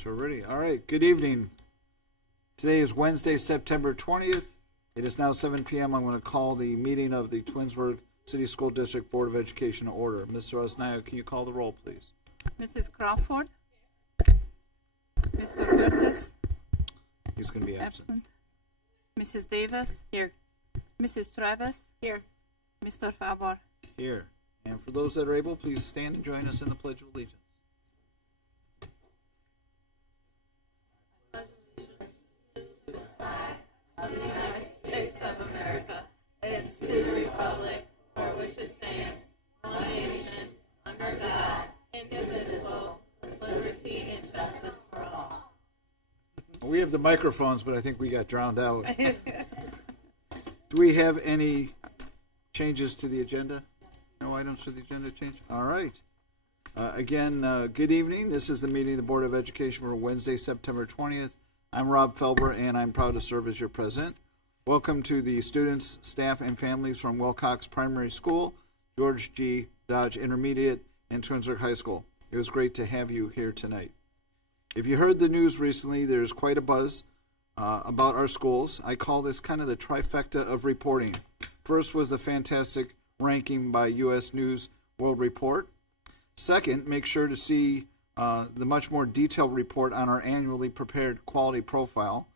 Yes, we're ready. All right, good evening. Today is Wednesday, September 20th. It is now 7 p.m. I'm going to call the meeting of the Twinsburg City School District Board of Education to order. Mr. Osnayo, can you call the roll, please? Mrs. Crawford? Mr. Curtis? He's going to be absent. Mrs. Davis? Here. Mrs. Travis? Here. Mr. Faber? Here. And for those that are able, please stand and join us in the Pledge of Allegiance. Of the United States of America, and to the republic for which it stands, one nation, under God, indivisible, with liberty and justice for all. We have the microphones, but I think we got drowned out. Do we have any changes to the agenda? No items for the agenda change? All right. Again, good evening. This is the meeting of the Board of Education for Wednesday, September 20th. I'm Rob Felber, and I'm proud to serve as your president. Welcome to the students, staff, and families from Wilcox Primary School, George G. Dodge Intermediate, and Twinsburg High School. It was great to have you here tonight. If you heard the news recently, there's quite a buzz about our schools. I call this kind of the trifecta of reporting. First was the fantastic ranking by U.S. News World Report. Second, make sure to see the much more detailed report on our annually prepared quality profile.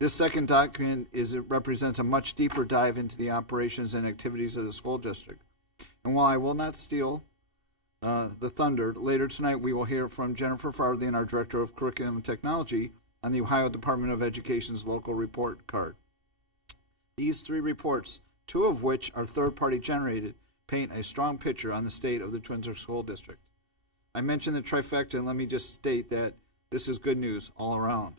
This second document represents a much deeper dive into the operations and activities of the school district. And while I will not steal the thunder, later tonight we will hear from Jennifer Farthing, our Director of Curriculum and Technology, on the Ohio Department of Education's local report card. These three reports, two of which are third-party generated, paint a strong picture on the state of the Twinsburg School District. I mentioned the trifecta, and let me just state that this is good news all around.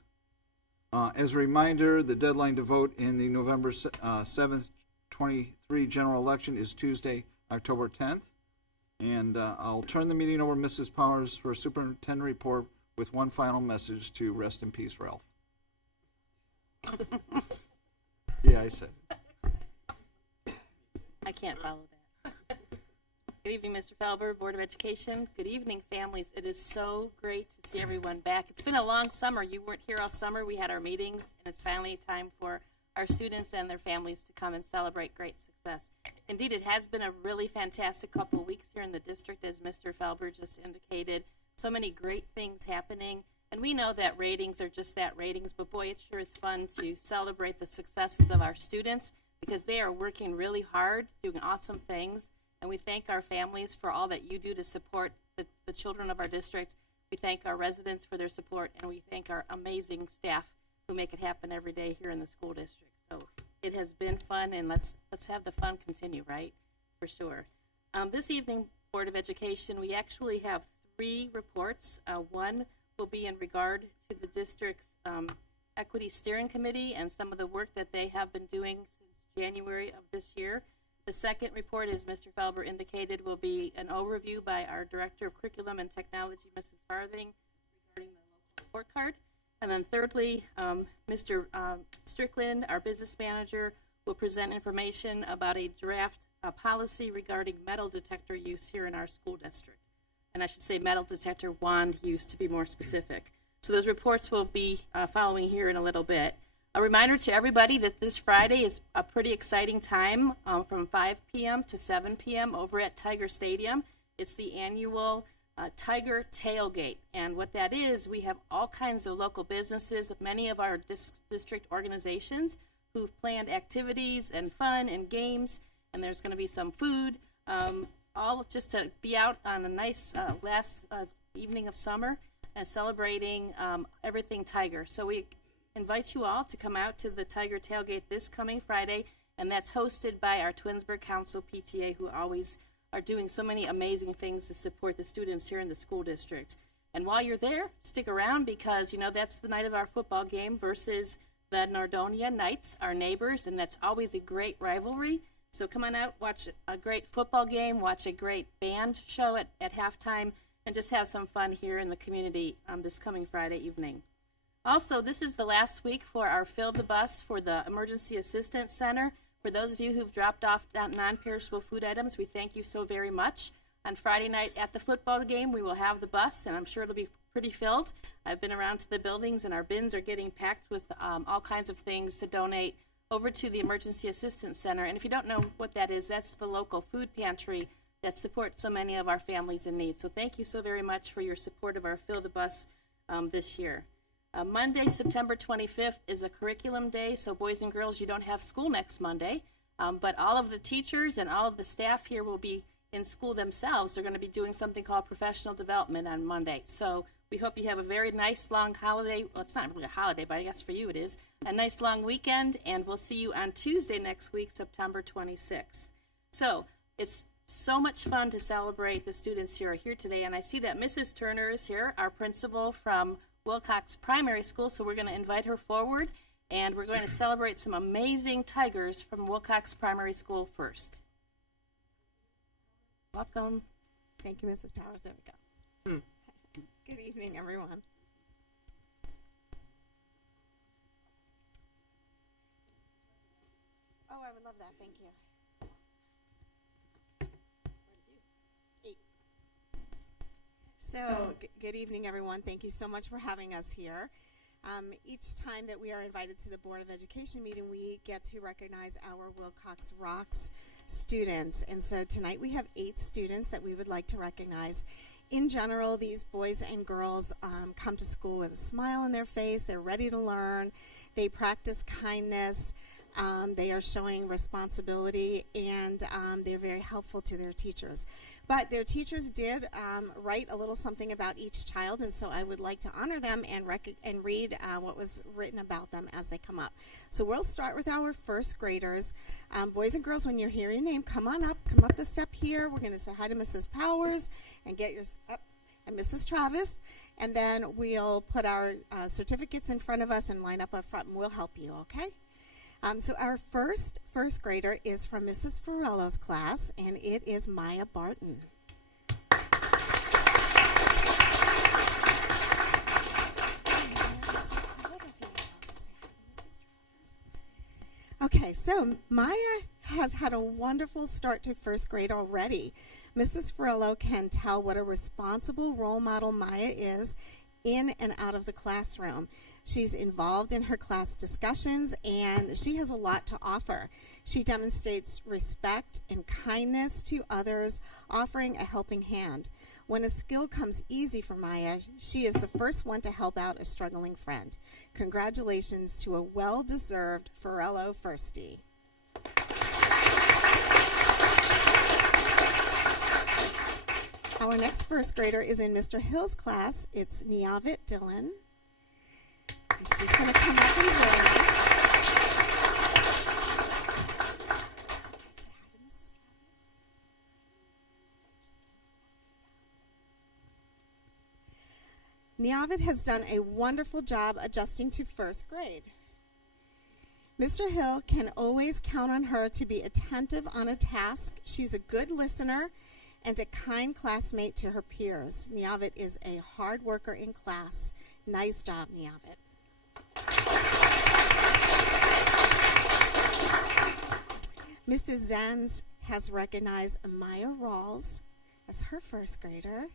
As a reminder, the deadline to vote in the November 7th, 23 general election is Tuesday, October 10th. And I'll turn the meeting over to Mrs. Powers for a superintendent report with one final message to rest in peace, Ralph. Yeah, I said it. I can't follow that. Good evening, Mr. Felber, Board of Education. Good evening, families. It is so great to see everyone back. It's been a long summer. You weren't here all summer. We had our meetings, and it's finally time for our students and their families to come and celebrate great success. Indeed, it has been a really fantastic couple of weeks here in the district, as Mr. Felber just indicated. So many great things happening. And we know that ratings are just that, ratings, but boy, it sure is fun to celebrate the successes of our students because they are working really hard, doing awesome things. And we thank our families for all that you do to support the children of our district. We thank our residents for their support, and we thank our amazing staff who make it happen every day here in the school district. So it has been fun, and let's have the fun continue, right? For sure. This evening, Board of Education, we actually have three reports. One will be in regard to the district's Equity Steering Committee and some of the work that they have been doing since January of this year. The second report, as Mr. Felber indicated, will be an overview by our Director of Curriculum and Technology, Mrs. Farthing, regarding the local report card. And then thirdly, Mr. Strickland, our business manager, will present information about a draft policy regarding metal detector use here in our school district. And I should say metal detector wand use to be more specific. So those reports will be following here in a little bit. A reminder to everybody that this Friday is a pretty exciting time from 5 p.m. to 7 p.m. over at Tiger Stadium. It's the annual Tiger Tailgate. And what that is, we have all kinds of local businesses, many of our district organizations who've planned activities and fun and games. And there's going to be some food, all just to be out on a nice last evening of summer and celebrating everything Tiger. So we invite you all to come out to the Tiger Tailgate this coming Friday, and that's hosted by our Twinsburg Council PTA, who always are doing so many amazing things to support the students here in the school district. And while you're there, stick around because, you know, that's the night of our football game versus the Nardonia Knights, our neighbors, and that's always a great rivalry. So come on out, watch a great football game, watch a great band show at halftime, and just have some fun here in the community this coming Friday evening. Also, this is the last week for our Fill the Bus for the Emergency Assistance Center. For those of you who've dropped off non-perishable food items, we thank you so very much. On Friday night at the football game, we will have the bus, and I'm sure it'll be pretty filled. I've been around to the buildings, and our bins are getting packed with all kinds of things to donate over to the Emergency Assistance Center. And if you don't know what that is, that's the local food pantry that supports so many of our families in need. So thank you so very much for your support of our Fill the Bus this year. Monday, September 25th is a curriculum day, so boys and girls, you don't have school next Monday, but all of the teachers and all of the staff here will be in school themselves. They're going to be doing something called professional development on Monday. So we hope you have a very nice long holiday. Well, it's not really a holiday, but I guess for you it is. A nice long weekend, and we'll see you on Tuesday next week, September 26th. So it's so much fun to celebrate the students who are here today, and I see that Mrs. Turner is here, our principal from Wilcox Primary School, so we're going to invite her forward, and we're going to celebrate some amazing Tigers from Wilcox Primary School first. Welcome. Thank you, Mrs. Powers. There we go. Good evening, everyone. Oh, I would love that. Thank you. 8. So, good evening, everyone. Thank you so much for having us here. Each time that we are invited to the Board of Education meeting, we get to recognize our Wilcox Rocks students. And so tonight we have 8 students that we would like to recognize. In general, these boys and girls come to school with a smile on their face. They're ready to learn. They practice kindness. They are showing responsibility, and they're very helpful to their teachers. But their teachers did write a little something about each child, and so I would like to honor them and read what was written about them as they come up. So we'll start with our first graders. Boys and girls, when you hear your name, come up the step here. We're going to say hi to Mrs. Powers and get your up, and Mrs. Travis, and then we'll put our certificates in front of us and line up front, and we'll help you, okay? So our first grader is from Mrs. Ferrello's class, and it is Maya Barton. Okay, so Maya has had a wonderful start to first grade already. Mrs. Ferrello can tell what a responsible role model Maya is in and out of the classroom. She's involved in her class discussions, and she has a lot to offer. She demonstrates respect and kindness to others, offering a helping hand. When a skill comes easy for Maya, she is the first one to help out a struggling friend. Congratulations to a well-deserved Ferrello Firstie. Our next first grader is in Mr. Hill's class. It's Niavit Dillon. She's going to come up and join us. Niavit has done a wonderful job adjusting to first grade. Mr. Hill can always count on her to be attentive on a task. She's a good listener and a kind classmate to her peers. Niavit is a hard worker in class. Nice job, Niavit. Mrs. Zanz has recognized Maya Rawls as her first grader.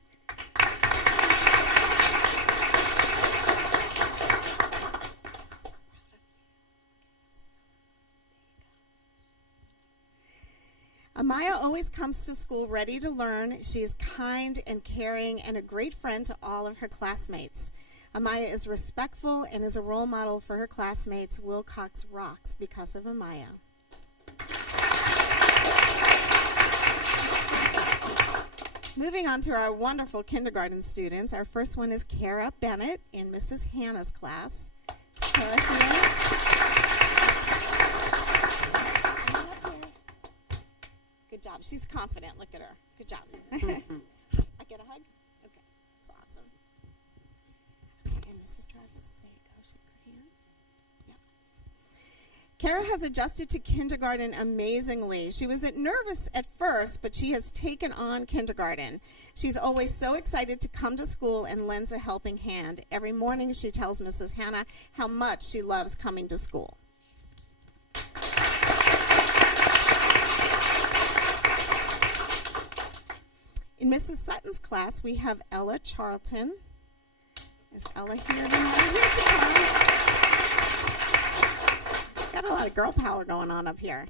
Amaya always comes to school ready to learn. She is kind and caring and a great friend to all of her classmates. Amaya is respectful and is a role model for her classmates. Wilcox rocks because of Amaya. Moving on to our wonderful kindergarten students. Our first one is Kara Bennett in Mrs. Hannah's class. Is Kara here? Good job. She's confident. Look at her. Good job. I get a hug? Okay. That's awesome. Okay, and Mrs. Travis, there you go. Shake her hand. Yep. Kara has adjusted to kindergarten amazingly. She was nervous at first, but she has taken on kindergarten. She's always so excited to come to school and lends a helping hand. Every morning she tells Mrs. Hannah how much she loves coming to school. In Mrs. Sutton's class, we have Ella Charlton. Is Ella here tonight? Here she comes. Got a lot of girl power going on up here.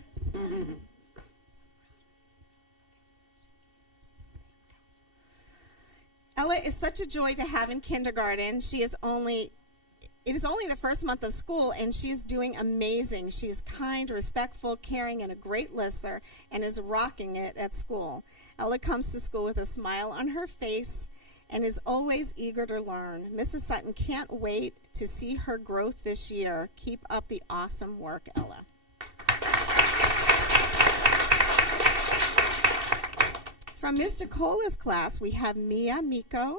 Ella is such a joy to have in kindergarten. It is only the first month of school, and she's doing amazing. She's kind, respectful, caring, and a great listener, and is rocking it at school. Ella comes to school with a smile on her face and is always eager to learn. Mrs. Sutton can't wait to see her growth this year. Keep up the awesome work, Ella. From Ms. Nicola's class, we have Mia Miko.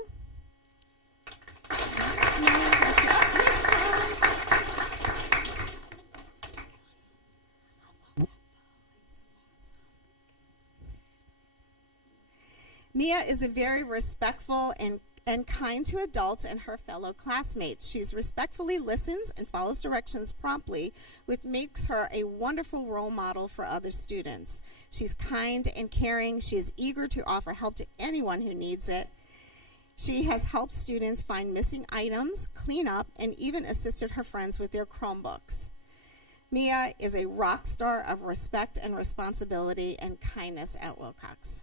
Mia is a very respectful and kind to adults and her fellow classmates. She respectfully listens and follows directions promptly, which makes her a wonderful role model for other students. She's kind and caring. She is eager to offer help to anyone who needs it. She has helped students find missing items, clean up, and even assisted her friends with their Chromebooks. Mia is a rock star of respect and responsibility and kindness at Wilcox.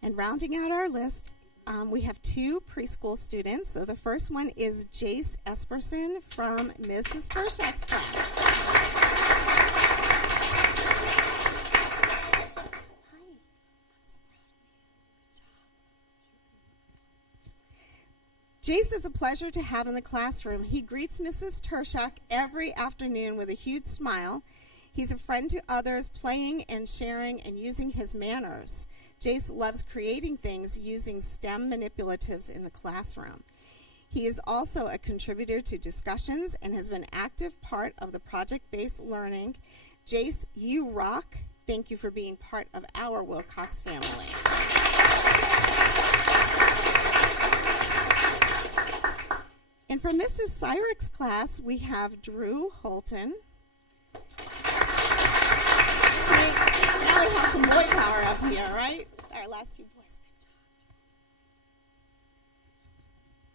And rounding out our list, we have two preschool students. So the first one is Jace Esperson from Mrs. Tershak's class. Jace is a pleasure to have in the classroom. He greets Mrs. Tershak every afternoon with a huge smile. He's a friend to others, playing and sharing and using his manners. Jace loves creating things using STEM manipulatives in the classroom. He is also a contributor to discussions and has been an active part of the project-based learning. Jace, you rock. Thank you for being part of our Wilcox family. And for Mrs. Cyric's class, we have Drew Holton. Now we have some boy power up here, right? Our last two boys. Good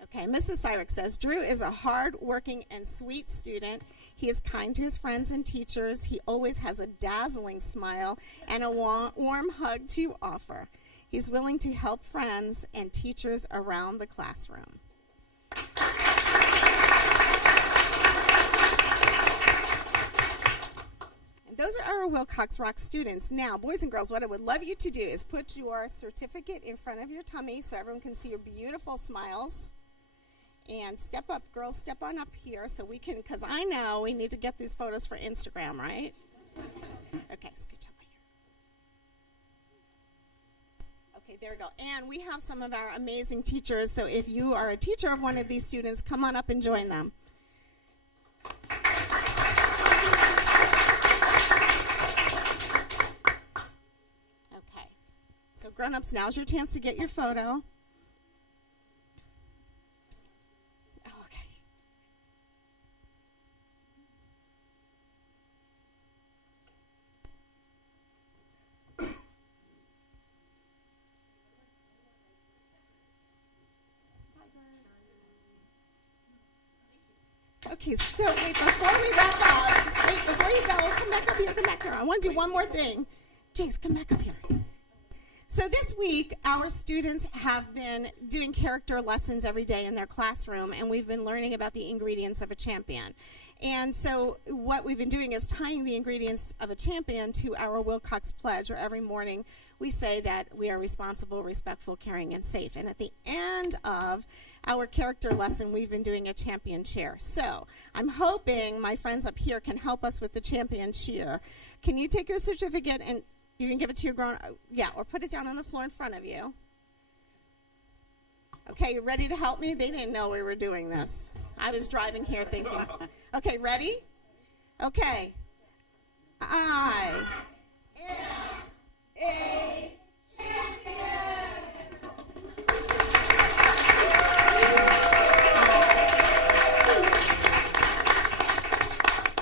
job. Okay, Mrs. Cyric says, Drew is a hard-working and sweet student. He is kind to his friends and teachers. He always has a dazzling smile and a warm hug to offer. He's willing to help friends and teachers around the classroom. Those are our Wilcox Rock students. Now, boys and girls, what I would love you to do is put your certificate in front of your tummy so everyone can see your beautiful smiles. And step up, girls, step on up here so we can, because I know we need to get these photos for Instagram, right? Okay, scooch up here. Okay, there we go. And we have some of our amazing teachers, so if you are a teacher of one of these students, come on up and join them. So grown-ups, now's your chance to get your photo. Oh, okay. Okay, so wait, before we wrap up, before you go, come back up here, come back here. I want to do one more thing. Jace, come back up here. So this week, our students have been doing character lessons every day in their classroom, and we've been learning about the ingredients of a champion. And so what we've been doing is tying the ingredients of a champion to our Wilcox Pledge, where every morning we say that we are responsible, respectful, caring, and safe. And at the end of our character lesson, we've been doing a champion cheer. So I'm hoping my friends up here can help us with the champion cheer. Can you take your certificate and you can give it to your or put it down on the floor in front of you. Okay, you ready to help me? They didn't know we were doing this. I was driving here thinking. Okay, ready? Okay. I am a champion.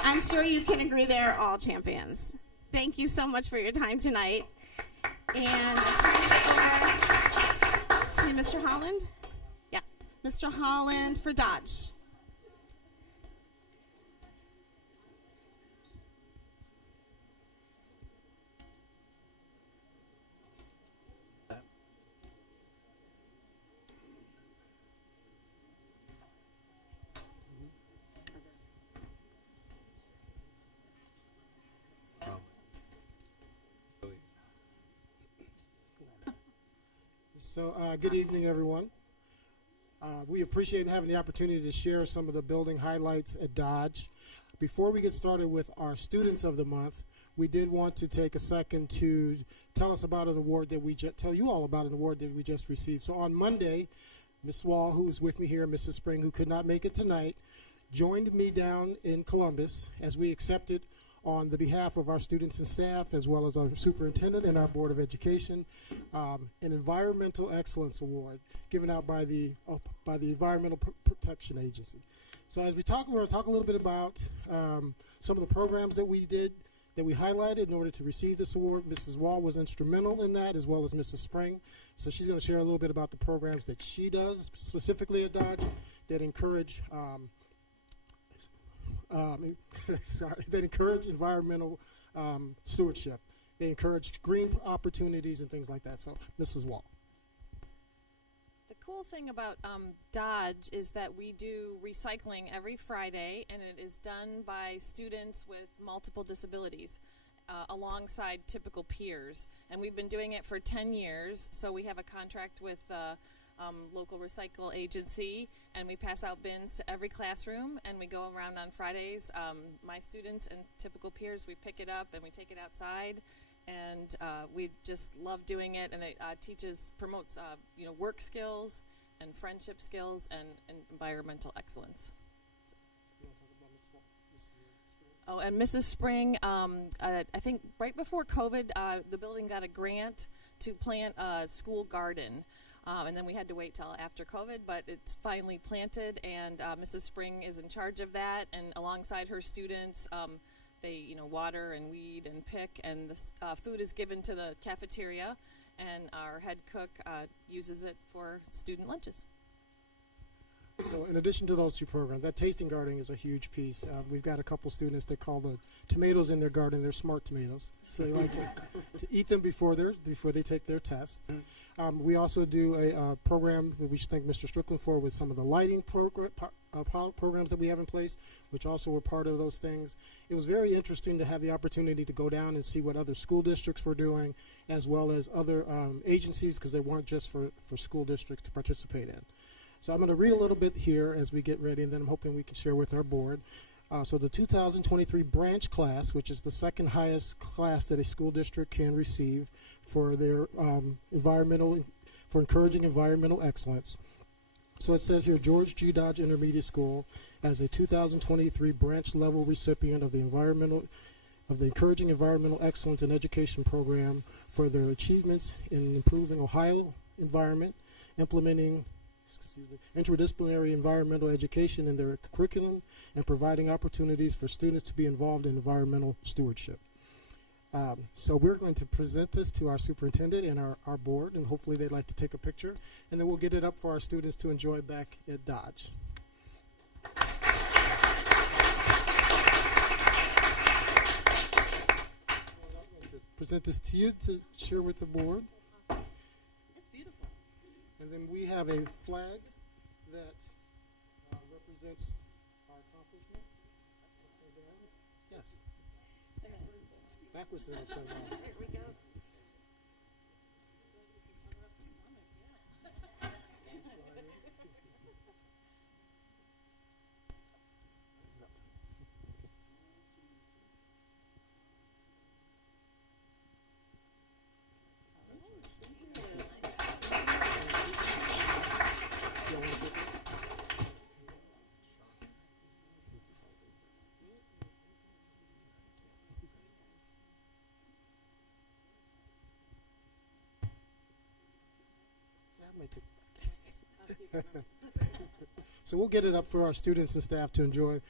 I'm sure you can agree they're all champions. Thank you so much for your time tonight. And turning it over to Mr. Holland. Yeah, Mr. Holland for Dodge. So, good evening, everyone. We appreciate having the opportunity to share some of the building highlights at Dodge. Before we get started with our Students of the Month, we did want to take a second to tell us about an award that tell you all about an award that we just received. So on Monday, Ms. Wall, who is with me here, Mrs. Spring, who could not make it tonight, joined me down in Columbus as we accepted on the behalf of our students and staff, as well as our superintendent and our Board of Education, an Environmental Excellence Award given out by the Environmental Protection Agency. So as we're going to talk a little bit about some of the programs that we did, that we highlighted in order to receive this award. Mrs. Wall was instrumental in that, as well as Mrs. Spring. So she's going to share a little bit about the programs that she does, specifically at Dodge, that encourage that encourage environmental stewardship. They encourage green opportunities and things like that. So, Mrs. Wall. The cool thing about Dodge is that we do recycling every Friday, and it is done by students with multiple disabilities alongside typical peers. And we've been doing it for 10 years, so we have a contract with local recycle agency, and we pass out bins to every classroom, and we go around on Fridays. My students and typical peers, we pick it up and we take it outside, and we just love doing it, and it promotes work skills and friendship skills and environmental excellence. Oh, and Mrs. Spring, I think right before COVID, the building got a grant to plant a school garden. And then we had to wait till after COVID, but it's finally planted, and Mrs. Spring is in charge of that, and alongside her students, they water and weed and pick, and the food is given to the cafeteria, and our head cook uses it for student lunches. So in addition to those two programs, that tasting garden is a huge piece. We've got a couple students that call the tomatoes in their garden their smart tomatoes. So they like to eat them before they take their tests. We also do a program that we should thank Mr. Strickland for with some of the lighting programs that we have in place, which also were part of those things. It was very interesting to have the opportunity to go down and see what other school districts were doing, as well as other agencies, because they weren't just for school districts to participate in. So I'm going to read a little bit here as we get ready, and then I'm hoping we can share with our board. So the 2023 branch class, which is the second highest class that a school district can receive for their encouraging environmental excellence. So it says here, George G. Dodge Intermediate School as a 2023 branch level recipient of the Encouraging Environmental Excellence in Education program for their achievements in improving Ohio environment, implementing interdisciplinary environmental education in their curriculum, and providing opportunities for students to be involved in environmental stewardship. So we're going to present this to our superintendent and our board, and hopefully they'd like to take a picture, and then we'll get it up for our students to enjoy back at Dodge. I'm going to present this to you to share with the board. It's beautiful. And then we have a flag that represents our accomplishment. Yes. Backwards and upside down. There we go. That may take So we'll get it up for our students and staff to enjoy.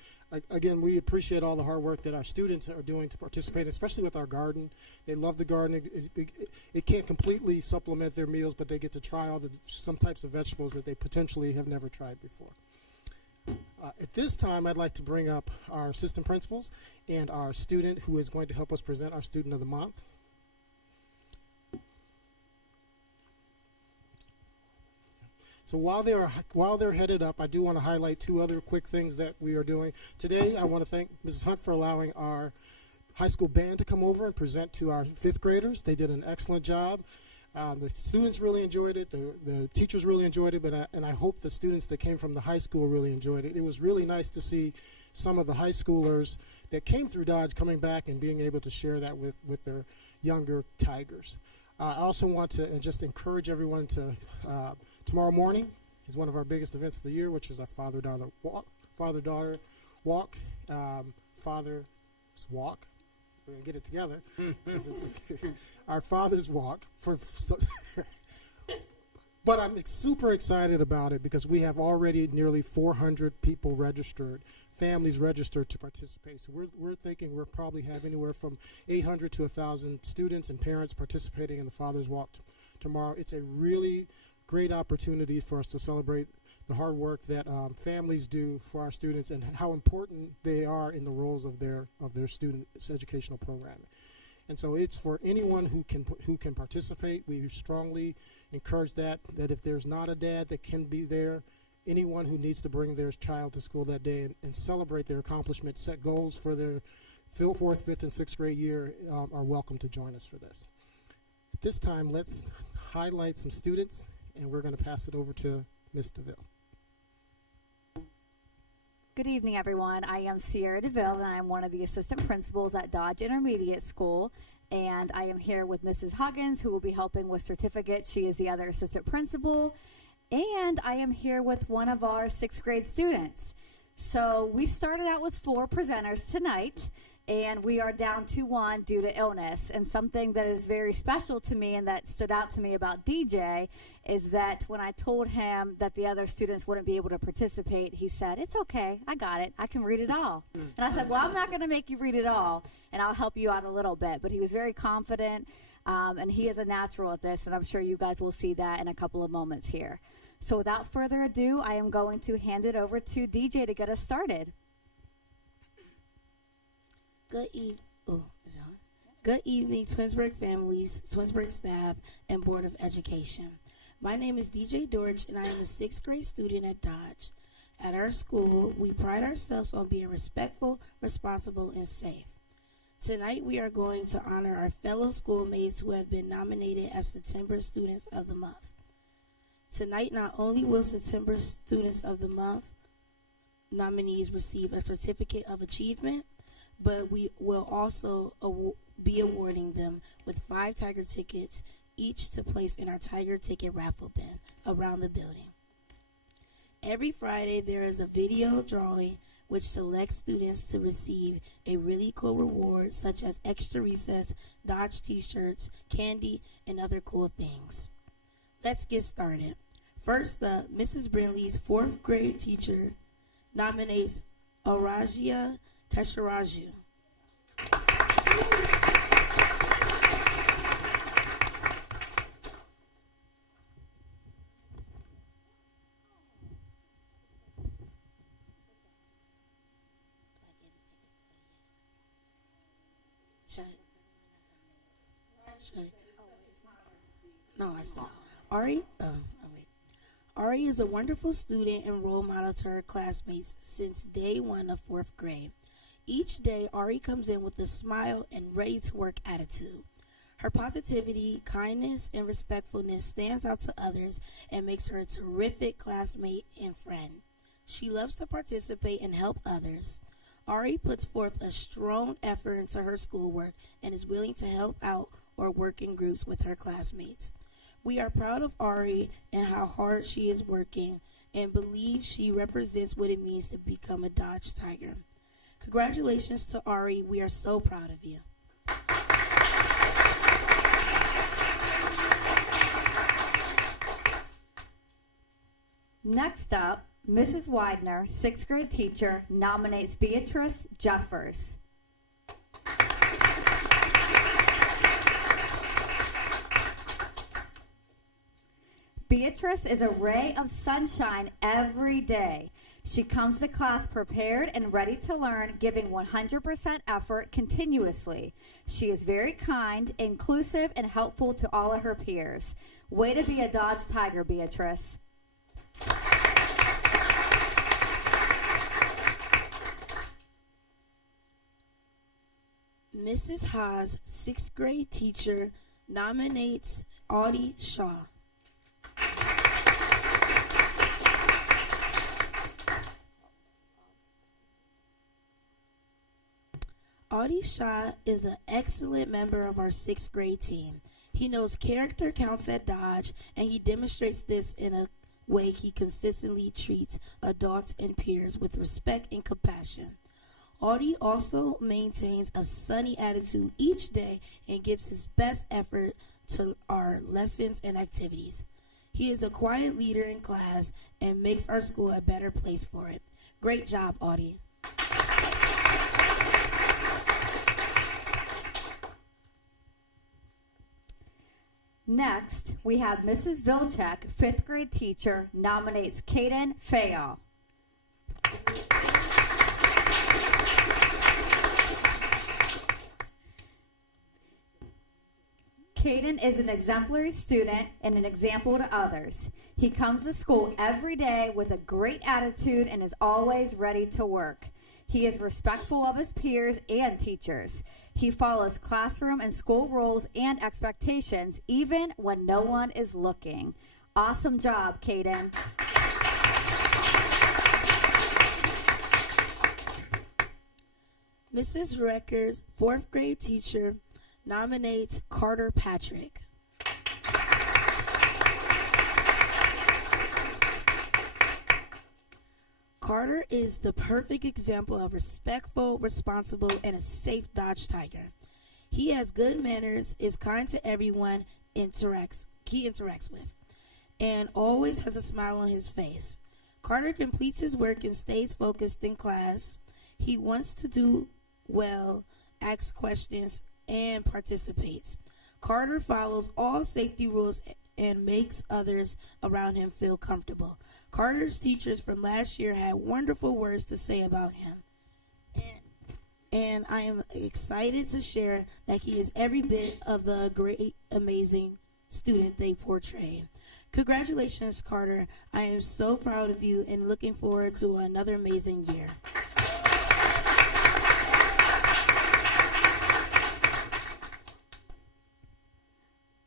Again, we appreciate all the hard work that our students are doing to participate, especially with our garden. They love the garden. It can't completely supplement their meals, but they get to try some types of vegetables that they potentially have never tried before. At this time, I'd like to bring up our assistant principals and our student who is going to help us present our Student of the Month. So while they're headed up, I do want to highlight two other quick things that we are doing. Today, I want to thank Mrs. Hunt for allowing our high school band to come over and present to our fifth graders. They did an excellent job. The students really enjoyed it. The teachers really enjoyed it, and I hope the students that came from the high school really enjoyed it. It was really nice to see some of the high schoolers that came through Dodge coming back and being able to share that with their younger Tigers. I also want to just encourage everyone to tomorrow morning is one of our biggest events of the year, which is our father-daughter walk. Father's walk. We're going to get it together. 'Cause it's our Father's Walk. But I'm super excited about it because we have already nearly 400 people registered, families registered to participate. So we're thinking we'll probably have anywhere from 800 to 1,000 students and parents participating in the Father's Walk tomorrow. It's a really great opportunity for us to celebrate the hard work that families do for our students and how important they are in the roles of their students' educational programming. And so it's for anyone who can participate. We strongly encourage that if there's not a dad that can be there, anyone who needs to bring their child to school that day and celebrate their accomplishments, set goals for their 4th, 5th, and 6th grade year are welcome to join us for this. At this time, let's highlight some students, and we're going to pass it over to Ms. DeVille. Good evening, everyone. I am Sierra DeVille, and I am one of the assistant principals at Dodge Intermediate School. And I am here with Mrs. Huggins, who will be helping with certificates. She is the other assistant principal. And I am here with one of our 6th grade students. So we started out with 4 presenters tonight, and we are down to 1 due to illness. And something that is very special to me and that stood out to me about DJ is that when I told him that the other students wouldn't be able to participate, he said, "It's okay, I got it, I can read it all." And I said, "Well, I'm not going to make you read it all, and I'll help you out a little bit." But he was very confident, and he is a natural at this, and I'm sure you guys will see that in a couple of moments here. So without further ado, I am going to hand it over to DJ to get us started. Good evening, Twinsburg families, Twinsburg staff, and Board of Education. My name is DJ Dorch, and I am a 6th grade student at Dodge. At our school, we pride ourselves on being respectful, responsible, and safe. Tonight, we are going to honor our fellow schoolmates who have been nominated as September Students of the Month. Tonight, not only will September Students of the Month nominees receive a certificate of achievement, but we will also be awarding them with 5 Tiger tickets, each to place in our Tiger ticket raffle bin around the building. Every Friday, there is a video drawing which selects students to receive a really cool reward, such as extra recess, Dodge t-shirts, candy, and other cool things. Let's get started. First up, Mrs. Brindley's 4th grade teacher nominates Arajia Kasharaju. No, I said Ari. Ari is a wonderful student and role model to her classmates since day 1 of 4th grade. Each day, Ari comes in with a smile and ready-to-work attitude. Her positivity, kindness, and respectfulness stands out to others and makes her a terrific classmate and friend. She loves to participate and help others. Ari puts forth a strong effort into her schoolwork and is willing to help out or work in groups with her classmates. We are proud of Ari and how hard she is working and believe she represents what it means to become a Dodge Tiger. Congratulations to Ari. We are so proud of you. Next up, Mrs. Widener, sixth grade teacher, nominates Beatrice Jeffers. Beatrice is a ray of sunshine every day. She comes to class prepared and ready to learn, giving 100% effort continuously. She is very kind, inclusive, and helpful to all of her peers. Way to be a Dodge Tiger, Beatrice. Mrs. Haas, sixth grade teacher, nominates Audie Shaw. Audie Shaw is an excellent member of our sixth grade team. He knows character counts at Dodge, and he demonstrates this in a way he consistently treats adults and peers with respect and compassion. Audie also maintains a sunny attitude each day and gives his best effort to our lessons and activities. He is a quiet leader in class and makes our school a better place for it. Great job, Audie. Next, we have Mrs. Vilchek, fifth grade teacher, nominates Kaden Fayol. Caden is an exemplary student and an example to others. He comes to school every day with a great attitude and is always ready to work. He is respectful of his peers and teachers. He follows classroom and school rules and expectations even when no one is looking. Awesome job, Caden. Mrs. Recker's fourth grade teacher nominates Carter Patrick. Carter is the perfect example of respectful, responsible, and a safe Dodge Tiger. He has good manners, is kind to everyone he interacts with, and always has a smile on his face. Carter completes his work and stays focused in class. He wants to do well, asks questions, and participates. Carter follows all safety rules and makes others around him feel comfortable. Carter's teachers from last year had wonderful words to say about him. And I am excited to share that he is every bit of the great, amazing student they portray. Congratulations, Carter. I am so proud of you and looking forward to another amazing year.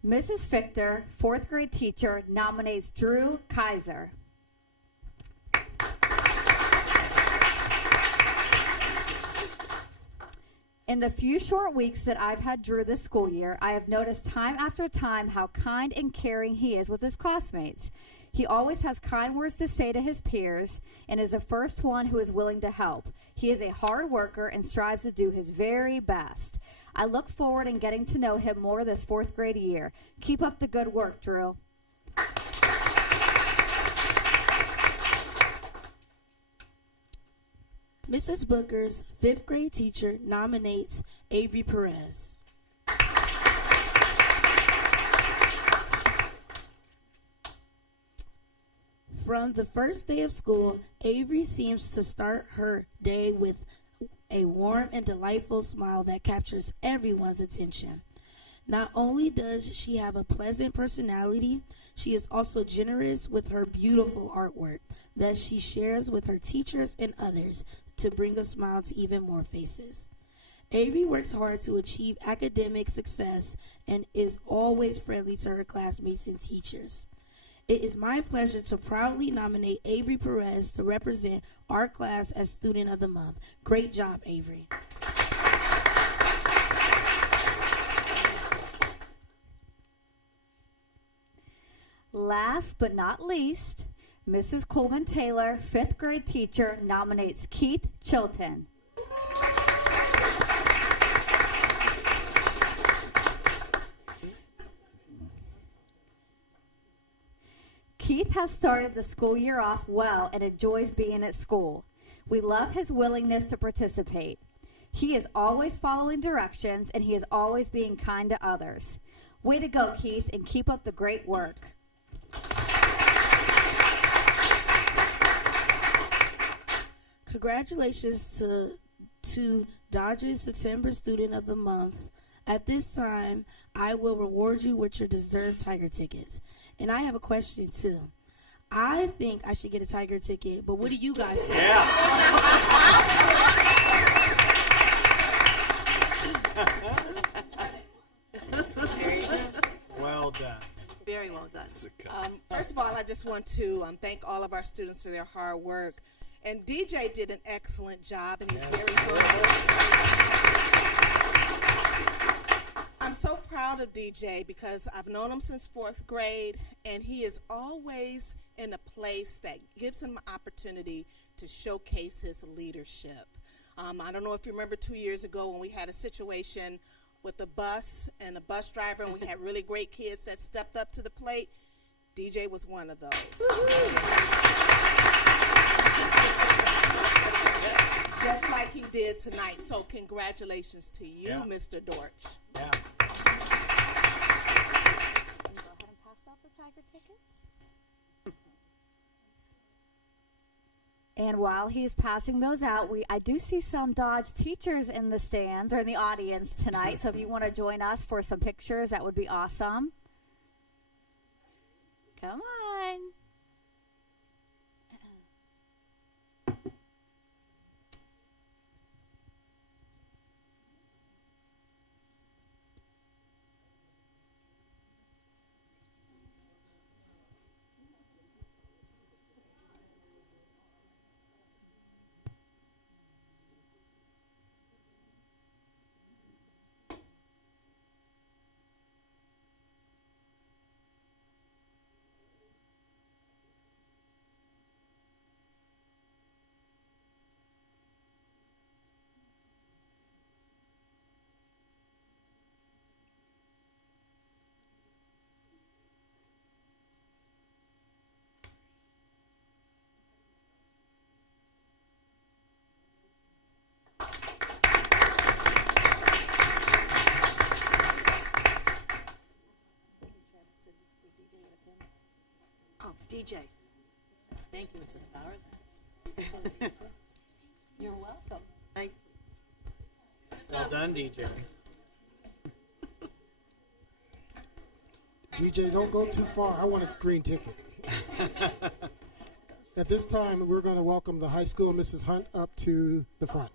Mrs. Fichter, fourth grade teacher, nominates Drew Kaiser. In the few short weeks that I've had Drew this school year, I have noticed time after time how kind and caring he is with his classmates. He always has kind words to say to his peers and is the first one who is willing to help. He is a hard worker and strives to do his very best. I look forward in getting to know him more this fourth grade year. Keep up the good work, Drew. Mrs. Booker's fifth grade teacher nominates Avery Perez. From the first day of school, Avery seems to start her day with a warm and delightful smile that captures everyone's attention. Not only does she have a pleasant personality, she is also generous with her beautiful artwork that she shares with her teachers and others to bring a smile to even more faces. Avery works hard to achieve academic success and is always friendly to her classmates and teachers. It is my pleasure to proudly nominate Avery Perez to represent our class as Student of the Month. Great job, Avery. Last but not least, Mrs. Coleman Taylor, fifth grade teacher, nominates Keith Chilton. Keith has started the school year off well and enjoys being at school. We love his willingness to participate. He is always following directions, and he is always being kind to others. Way to go, Keith, and keep up the great work. Congratulations to Dodge's September Student of the Month. At this time, I will reward you with your deserved Tiger tickets. And I have a question, too. I think I should get a Tiger ticket, but what do you guys think? Well done. Very well done. First of all, I just want to thank all of our students for their hard work. And DJ did an excellent job, and he's very humble. I'm so proud of DJ because I've known him since 4th grade, and he is always in a place that gives him an opportunity to showcase his leadership. I don't know if you remember 2 years ago when we had a situation with a bus and a bus driver, and we had really great kids that stepped up to the plate. DJ was one of those. Just like he did tonight. So congratulations to you, Mr. Dortch. Yeah. Can you go ahead and pass out the Tiger tickets? And while he's passing those out, I do see some Dodge teachers in the stands or in the audience tonight. So if you want to join us for some pictures, that would be awesome. Come on. Oh, DJ. Thank you, Mrs. Powers. You're welcome. Nice. Well done, DJ. DJ, don't go too far. I want a green ticket. At this time, we're going to welcome the high school Mrs. Hunt up to the front.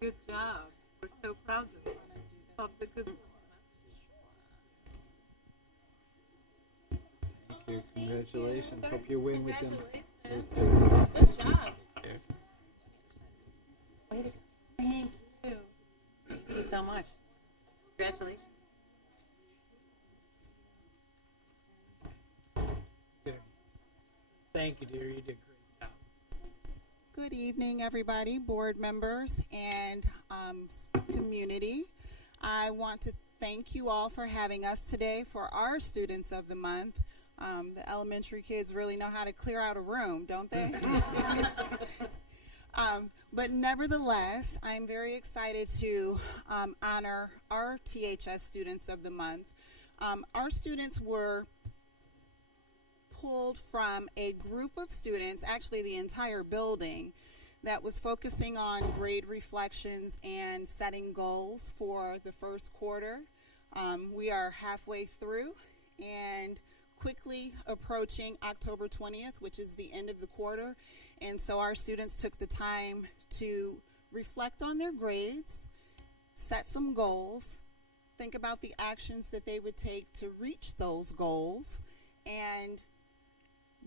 Good job. We're so proud of you. Of the good. Thank you. Congratulations. Hope you win with them. Those two. Good job. Thank you. Thank you so much. Congratulations. Good. Thank you, dear. You did a great job. Good evening, everybody, board members and community. I want to thank you all for having us today for our Students of the Month. The elementary kids really know how to clear out a room, don't they? But nevertheless, I'm very excited to honor our THS Students of the Month. Our students were pulled from a group of students, actually the entire building, that was focusing on grade reflections and setting goals for the first quarter. We are halfway through and quickly approaching October 20th, which is the end of the quarter. And so our students took the time to reflect on their grades, set some goals, think about the actions that they would take to reach those goals, and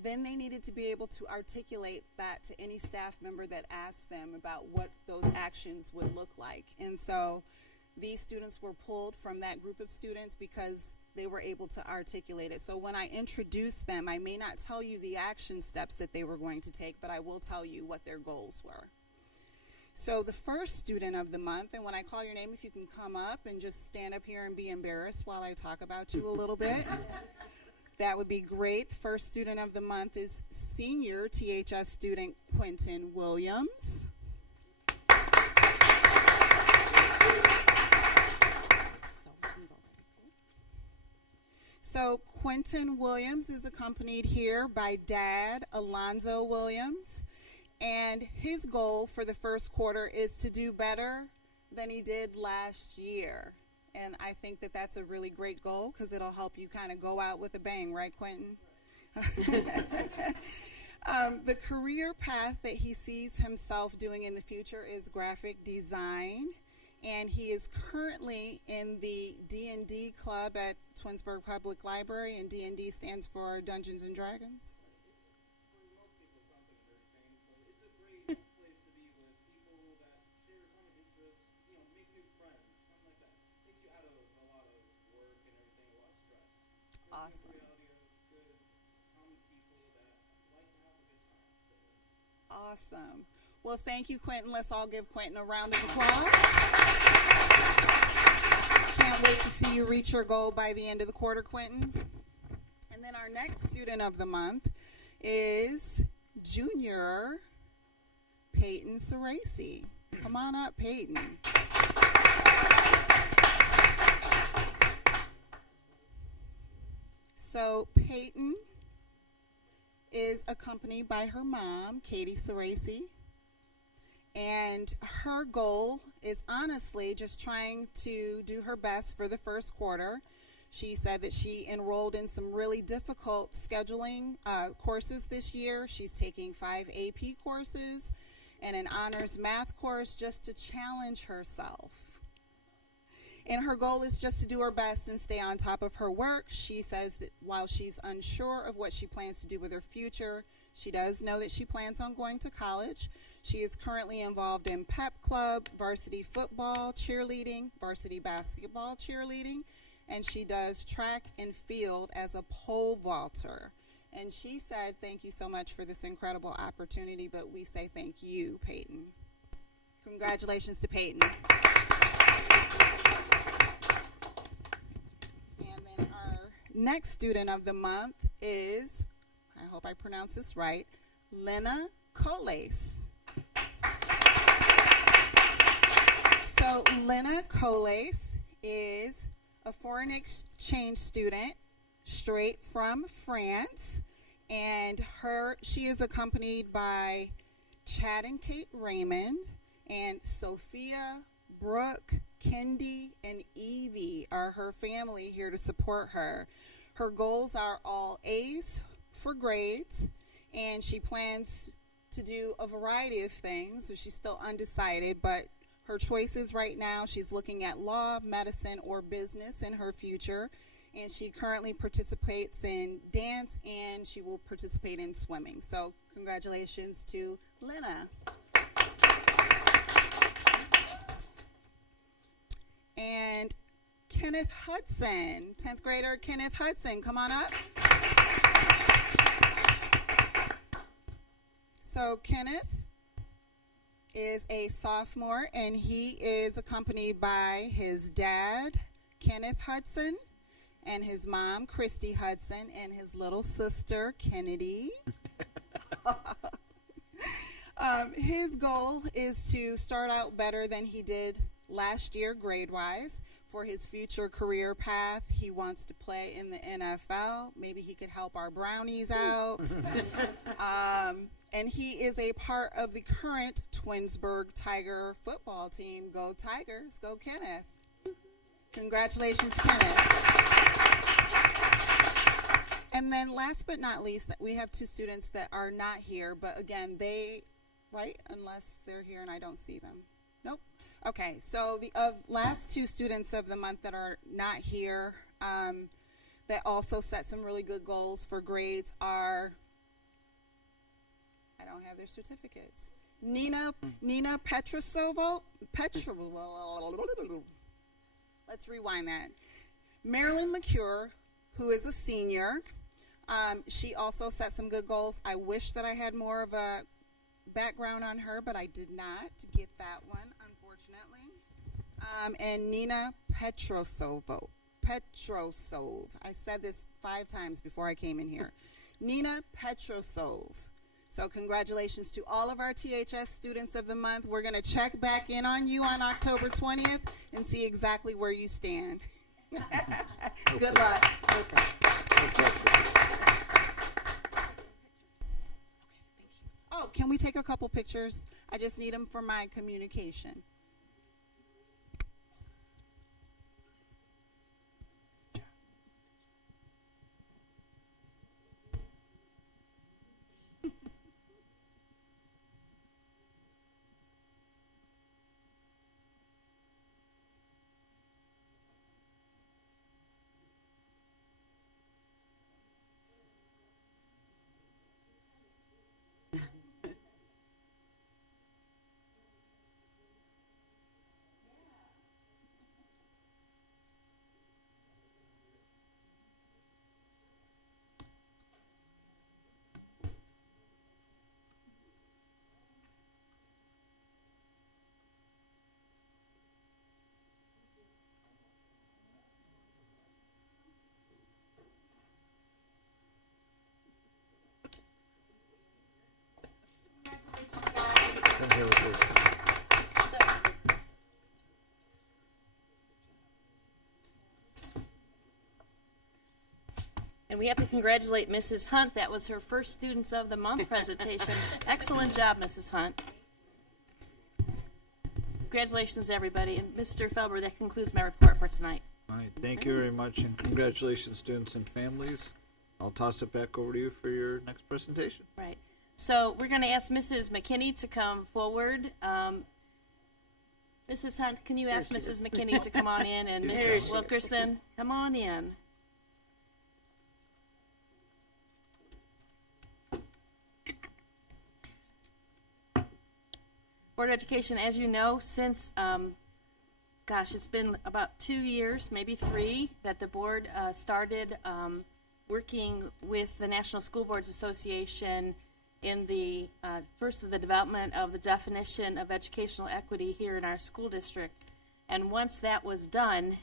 then they needed to be able to articulate that to any staff member that asked them about what those actions would look like. And so these students were pulled from that group of students because they were able to articulate it. So when I introduce them, I may not tell you the action steps that they were going to take, but I will tell you what their goals were. So the first student of the month, and when I call your name, if you can come up and just stand up here and be embarrassed while I talk about you a little bit, that would be great. The first student of the month is senior THS student Quentin Williams. So Quentin Williams is accompanied here by Dad Alonzo Williams. And his goal for the first quarter is to do better than he did last year. And I think that that's a really great goal because it'll help you kind of go out with a bang, right, Quentin? The career path that he sees himself doing in the future is graphic design. And he is currently in the D&D club at Twinsburg Public Library, and D&D stands for Dungeons and Dragons. Awesome. Awesome. Well, thank you, Quentin. Let's all give Quentin a round of applause. Can't wait to see you reach your goal by the end of the quarter, Quentin. And then our next student of the month is junior Peyton Cerasi. Come on up, Peyton. So Peyton is accompanied by her mom, Katie Cerasi, and her goal is honestly just trying to do her best for the first quarter. She said that she enrolled in some really difficult scheduling courses this year. She's taking 5 AP courses and an honors math course just to challenge herself. And her goal is just to do her best and stay on top of her work. She says that while she's unsure of what she plans to do with her future, she does know that she plans on going to college. She is currently involved in pep club, varsity football, cheerleading, varsity basketball cheerleading, and she does track and field as a pole vaulter. And she said, thank you so much for this incredible opportunity, but we say thank you, Peyton. Congratulations to Peyton. Next student of the month is, I hope I pronounce this right, Lena Coles. So Lena Coles is a foreign exchange student straight from France, and she is accompanied by Chad and Kate Raymond, and Sophia, Brooke, Kendi, and Evie are her family here to support her. Her goals are all A's for grades, and she plans to do a variety of things, so she's still undecided, but her choices right now, she's looking at law, medicine, or business in her future, and she currently participates in dance, and she will participate in swimming. So congratulations to Lena. And Kenneth Hudson, 10th grader Kenneth Hudson, come on up. So Kenneth is a sophomore, and he is accompanied by his dad, Kenneth Hudson, and his mom, Christy Hudson, and his little sister, Kennedy. His goal is to start out better than he did last year grade-wise. For his future career path, he wants to play in the NFL. Maybe he could help our Brownies out. And he is a part of the current Twinsburg Tiger football team. Go Tigers, go Kenneth. Congratulations, Kenneth. And then last but not least, we have 2 students that are not here, but again, right? Unless they're here and I don't see them. Nope. Okay, so the last 2 students of the month that are not here that also set some really good goals for grades are, I don't have their certificates. Nina Petrosovo. Let's rewind that. Marilyn McCure, who is a senior. She also set some good goals. I wish that I had more of a background on her, but I did not get that one, unfortunately. And Nina Petrosov. I said this 5 times before I came in here. Nina Petrosov. So congratulations to all of our THS Students of the Month. We're going to check back in on you on October 20th and see exactly where you stand. Good luck. Oh, can we take a couple pictures? I just need them for my communication. Come here with this. And we have to congratulate Mrs. Hunt. That was her first Students of the Month presentation. Excellent job, Mrs. Hunt. Congratulations, everybody. And Mr. Felber, that concludes my report for tonight. All right, thank you very much, and congratulations, students and families. I'll toss it back over to you for your next presentation. Right. So we're going to ask Mrs. McKinney to come forward. Mrs. Hunt, can you ask Mrs. McKinney to come on in? And Mrs. Wilkerson, come on in. Board of Education, as you know, since, it's been about 2 years, maybe 3, that the board started working with the National School Boards Association in the first of the development of the definition of educational equity here in our school district. And once that was done,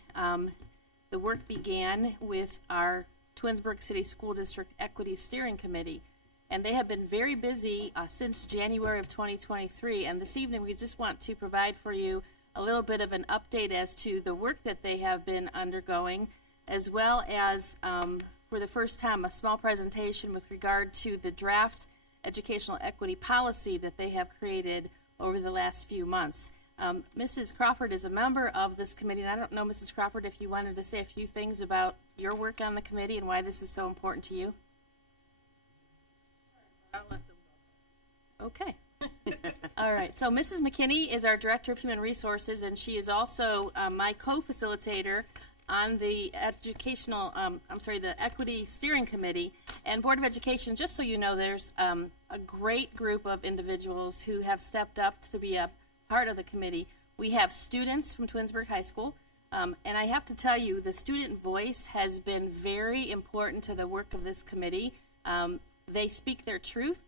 the work began with our Twinsburg City School District Equity Steering Committee. And they have been very busy since January of 2023. And this evening, we just want to provide for you a little bit of an update as to the work that they have been undergoing, as well as, for the first time, a small presentation with regard to the draft educational equity policy that they have created over the last few months. Mrs. Crawford is a member of this committee, and I don't know, Mrs. Crawford, if you wanted to say a few things about your work on the committee and why this is so important to you. Okay. All right. So Mrs. McKinney is our Director of Human Resources, and she is also my co-facilitator on the the Equity Steering Committee. And Board of Education, just so you know, there's a great group of individuals who have stepped up to be a part of the committee. We have students from Twinsburg High School, and I have to tell you, the student voice has been very important to the work of this committee. They speak their truth.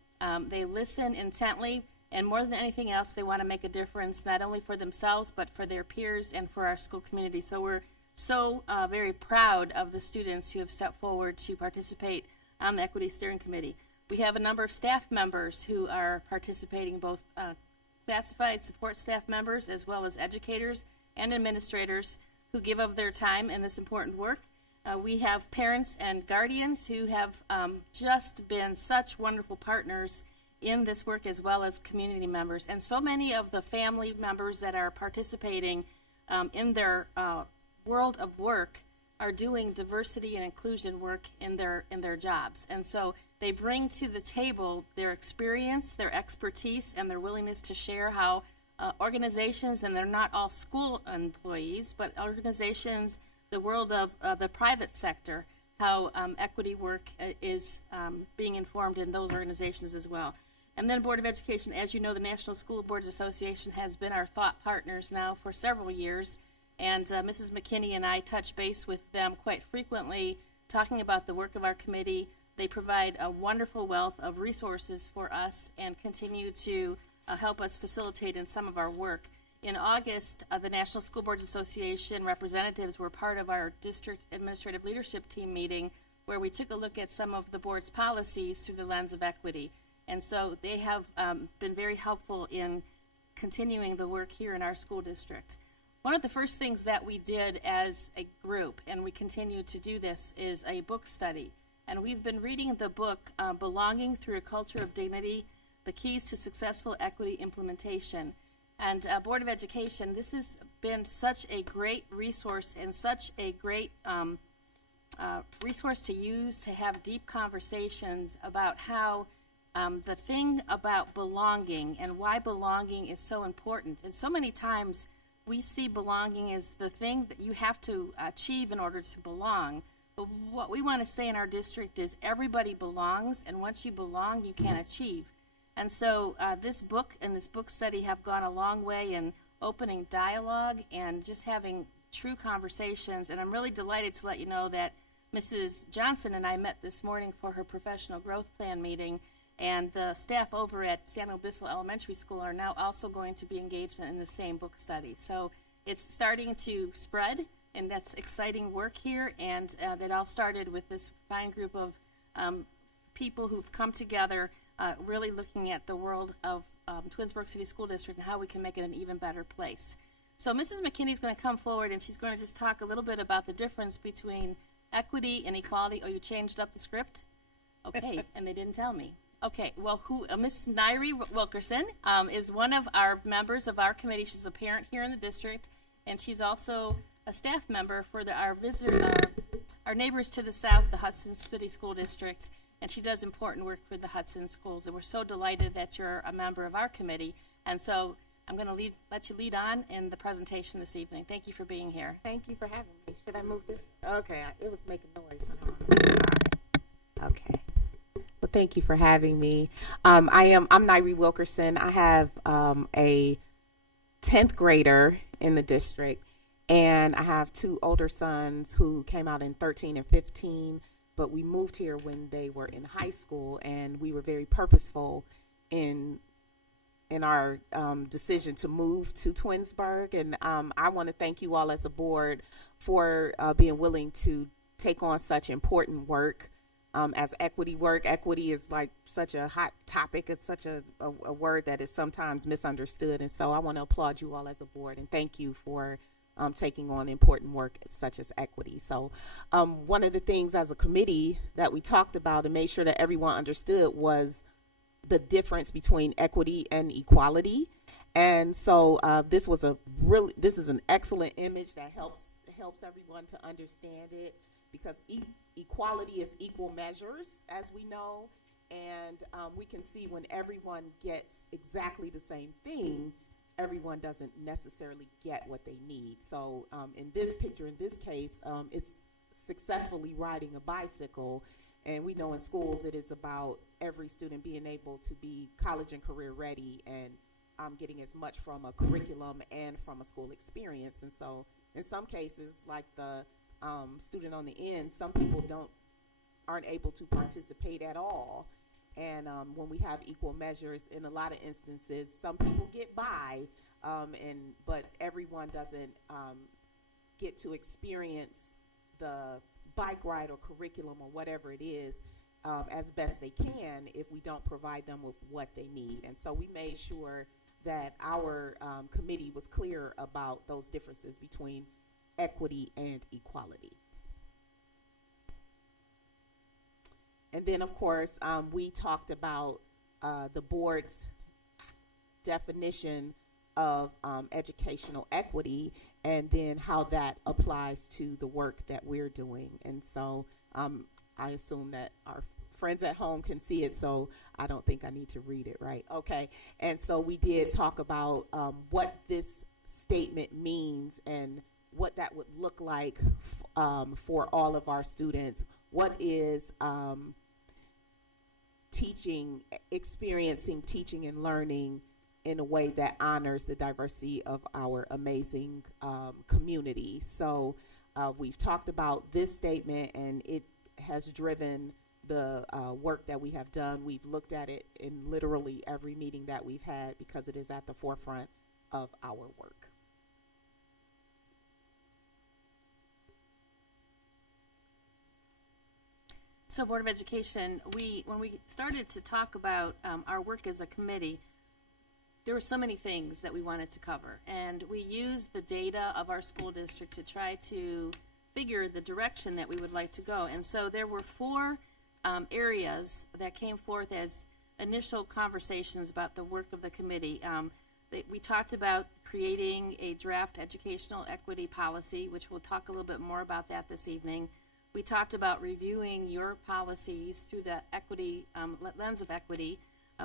They listen intently, and more than anything else, they want to make a difference, not only for themselves, but for their peers and for our school community. So we're so very proud of the students who have stepped forward to participate on the Equity Steering Committee. We have a number of staff members who are participating, both classified support staff members as well as educators and administrators who give of their time in this important work. We have parents and guardians who have just been such wonderful partners in this work, as well as community members. And so many of the family members that are participating in their world of work are doing diversity and inclusion work in their jobs. And so they bring to the table their experience, their expertise, and their willingness to share how organizations, and they're not all school employees, but organizations, the world of the private sector, how equity work is being informed in those organizations as well. And then Board of Education, as you know, the National School Boards Association has been our thought partners now for several years, And Mrs. McKinney and I touch base with them quite frequently, talking about the work of our committee. They provide a wonderful wealth of resources for us and continue to help us facilitate in some of our work. In August, the National School Boards Association representatives were part of our district administrative leadership team meeting, where we took a look at some of the board's policies through the lens of equity. And so they have been very helpful in continuing the work here in our school district. One of the first things that we did as a group, and we continue to do this, is a book study. And we've been reading the book, Belonging Through a Culture of Dignity, The Keys to Successful Equity Implementation. And Board of Education, this has been such a great resource and such a great resource to use to have deep conversations about how the thing about belonging and why belonging is so important. And so many times we see belonging as the thing that you have to achieve in order to belong. But what we want to say in our district is everybody belongs, and once you belong, you can achieve. And so this book and this book study have gone a long way in opening dialogue and just having true conversations. And I'm really delighted to let you know that Mrs. Johnson and I met this morning for her professional growth plan meeting, and the staff over at Samuel Bissell Elementary School are now also going to be engaged in the same book study. So it's starting to spread, and that's exciting work here, and that all started with this fine group of people who've come together really looking at the world of Twinsburg City School District and how we can make it an even better place. So Mrs. McKinney is going to come forward, and she's going to just talk a little bit about the difference between equity and equality. Oh, you changed up the script? Okay, and they didn't tell me. Okay, well, Miss Nairi Wilkerson is one of our members of our committee. She's a parent here in the district, and she's also a staff member for our neighbors to the south, the Hudson City School District, and she does important work for the Hudson schools. And we're so delighted that you're a member of our committee, and so I'm going to let you lead on in the presentation this evening. Thank you for being here. Thank you for having me. Should I move this? Okay, it was making noise. All right. Okay. Well, thank you for having me. I'm Nairi Wilkerson. I have a 10th grader in the district, and I have two older sons who came out in 13 and 15, but we moved here when they were in high school, and we were very purposeful in our decision to move to Twinsburg. And I want to thank you all as a board for being willing to take on such important work as equity work. Equity is like such a hot topic. It's such a word that is sometimes misunderstood. And so I want to applaud you all as a board and thank you for taking on important work such as equity. So one of the things as a committee that we talked about and made sure that everyone understood was the difference between equity and equality. And so this is an excellent image that helps everyone to understand it, because equality is equal measures, as we know, and we can see when everyone gets exactly the same thing, everyone doesn't necessarily get what they need. So in this picture, in this case, it's successfully riding a bicycle. And we know in schools it is about every student being able to be college and career ready and getting as much from a curriculum and from a school experience. And so in some cases, like the student on the end, some people aren't able to participate at all. And when we have equal measures, in a lot of instances, some people get by, but everyone doesn't get to experience the bike ride or curriculum or whatever it is as best they can if we don't provide them with what they need. And so we made sure that our committee was clear about those differences between equity and equality. And then, of course, we talked about the board's definition of educational equity and then how that applies to the work that we're doing. And so I assume that our friends at home can see it, so I don't think I need to read it, right? Okay. And so we did talk about what this statement means and what that would look like for all of our students. What is experiencing teaching and learning in a way that honors the diversity of our amazing community. So we've talked about this statement, and it has driven the work that we have done. We've looked at it in literally every meeting that we've had because it is at the forefront of our work. So Board of Education, when we started to talk about our work as a committee, there were so many things that we wanted to cover. And we used the data of our school district to try to figure the direction that we would like to go. And so there were four areas that came forth as initial conversations about the work of the committee. We talked about creating a draft educational equity policy, which we'll talk a little bit more about that this evening. We talked about reviewing your policies through the equity lens of equity.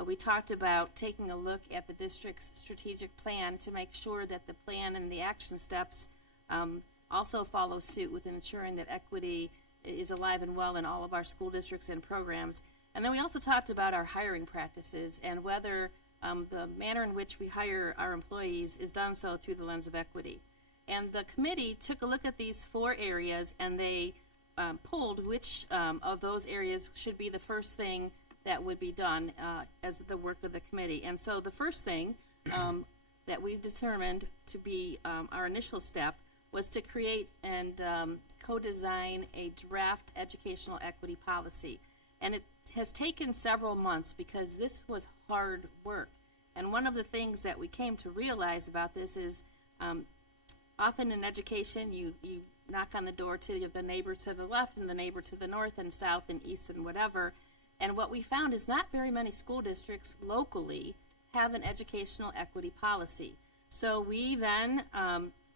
We talked about taking a look at the district's strategic plan to make sure that the plan and the action steps also follow suit with ensuring that equity is alive and well in all of our school districts and programs. And then we also talked about our hiring practices and whether the manner in which we hire our employees is done so through the lens of equity. And the committee took a look at these four areas, and they pulled which of those areas should be the first thing that would be done as the work of the committee. And so the first thing that we've determined to be our initial step was to create and co-design a draft educational equity policy. And it has taken several months because this was hard work. And one of the things that we came to realize about this is often in education, you knock on the door to the neighbor to the left and the neighbor to the north and south and east and whatever. And what we found is not very many school districts locally have an educational equity policy. So we then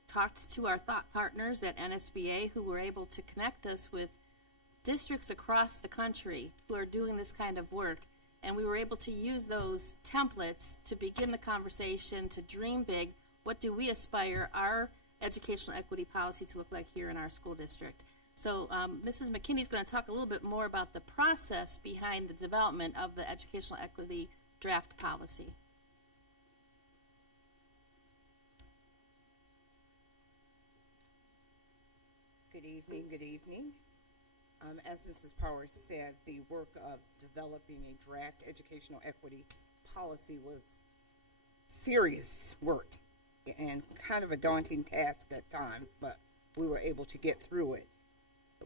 talked to our thought partners at NSBA who were able to connect us with districts across the country who are doing this kind of work. And we were able to use those templates to begin the conversation, to dream big. What do we aspire our educational equity policy to look like here in our school district? So Mrs. McKinney is going to talk a little bit more about the process behind the development of the educational equity draft policy. Good evening, good evening. As Mrs. Powers said, the work of developing a draft educational equity policy was serious work and kind of a daunting task at times, but we were able to get through it.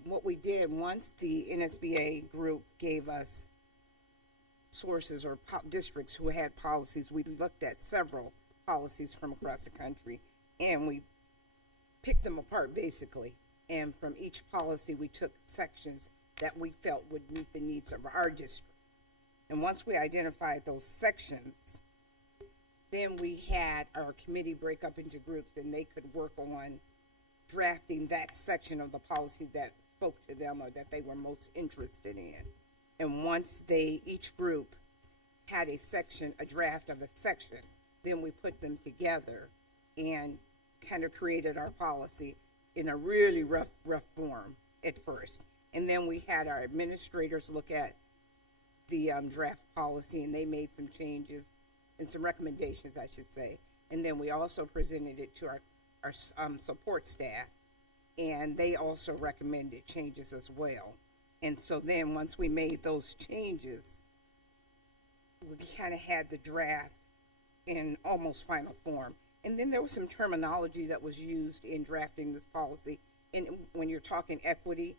What we did, once the NSBA group gave us sources or districts who had policies, we looked at several policies from across the country, and we picked them apart basically. And from each policy, we took sections that we felt would meet the needs of our district. And once we identified those sections, then we had our committee break up into groups, and they could work on drafting that section of the policy that spoke to them or that they were most interested in. And once each group had a draft of a section, then we put them together and kind of created our policy in a really rough form at first. And then we had our administrators look at the draft policy, and they made some changes and some recommendations, I should say. And then we also presented it to our support staff, and they also recommended changes as well. And so then once we made those changes, we kind of had the draft in almost final form. And then there was some terminology that was used in drafting this policy. And when you're talking equity,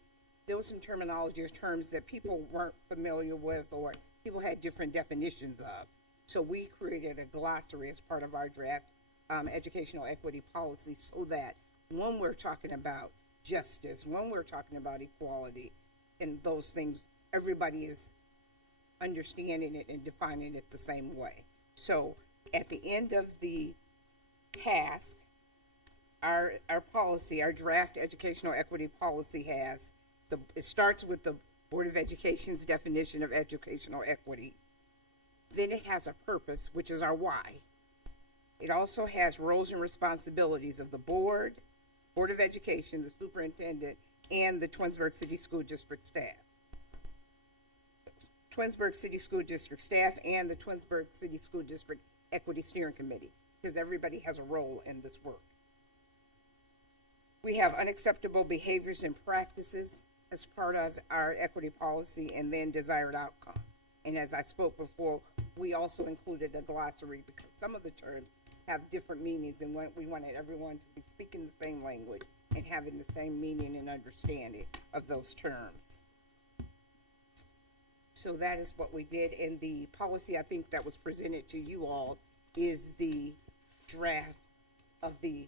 there was some terminology or terms that people weren't familiar with or people had different definitions of. So we created a glossary as part of our draft educational equity policy so that when we're talking about justice, when we're talking about equality and those things, everybody is understanding it and defining it the same way. So at the end of the task, our policy, our draft educational equity policy it starts with the Board of Education's definition of educational equity. Then it has a purpose, which is our why. It also has roles and responsibilities of the Board of Education, the superintendent, and the Twinsburg City School District staff. Twinsburg City School District staff and the Twinsburg City School District Equity Steering Committee, because everybody has a role in this work. We have unacceptable behaviors and practices as part of our equity policy, and then desired outcome. And as I spoke before, we also included a glossary because some of the terms have different meanings, and we wanted everyone to be speaking the same language and having the same meaning and understanding of those terms. So that is what we did, and the policy I think that was presented to you all is the draft of the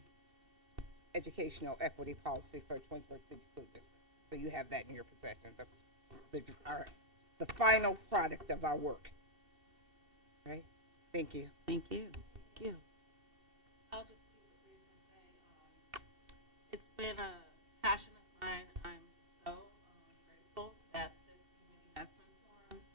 educational equity policy for Twinsburg City School District. So you have that in your possession, the final product of our work. Right? Thank you. Thank you. Thank you. I'll just keep it brief and say it's been a passion of mine. I'm so grateful that this committee has been formed,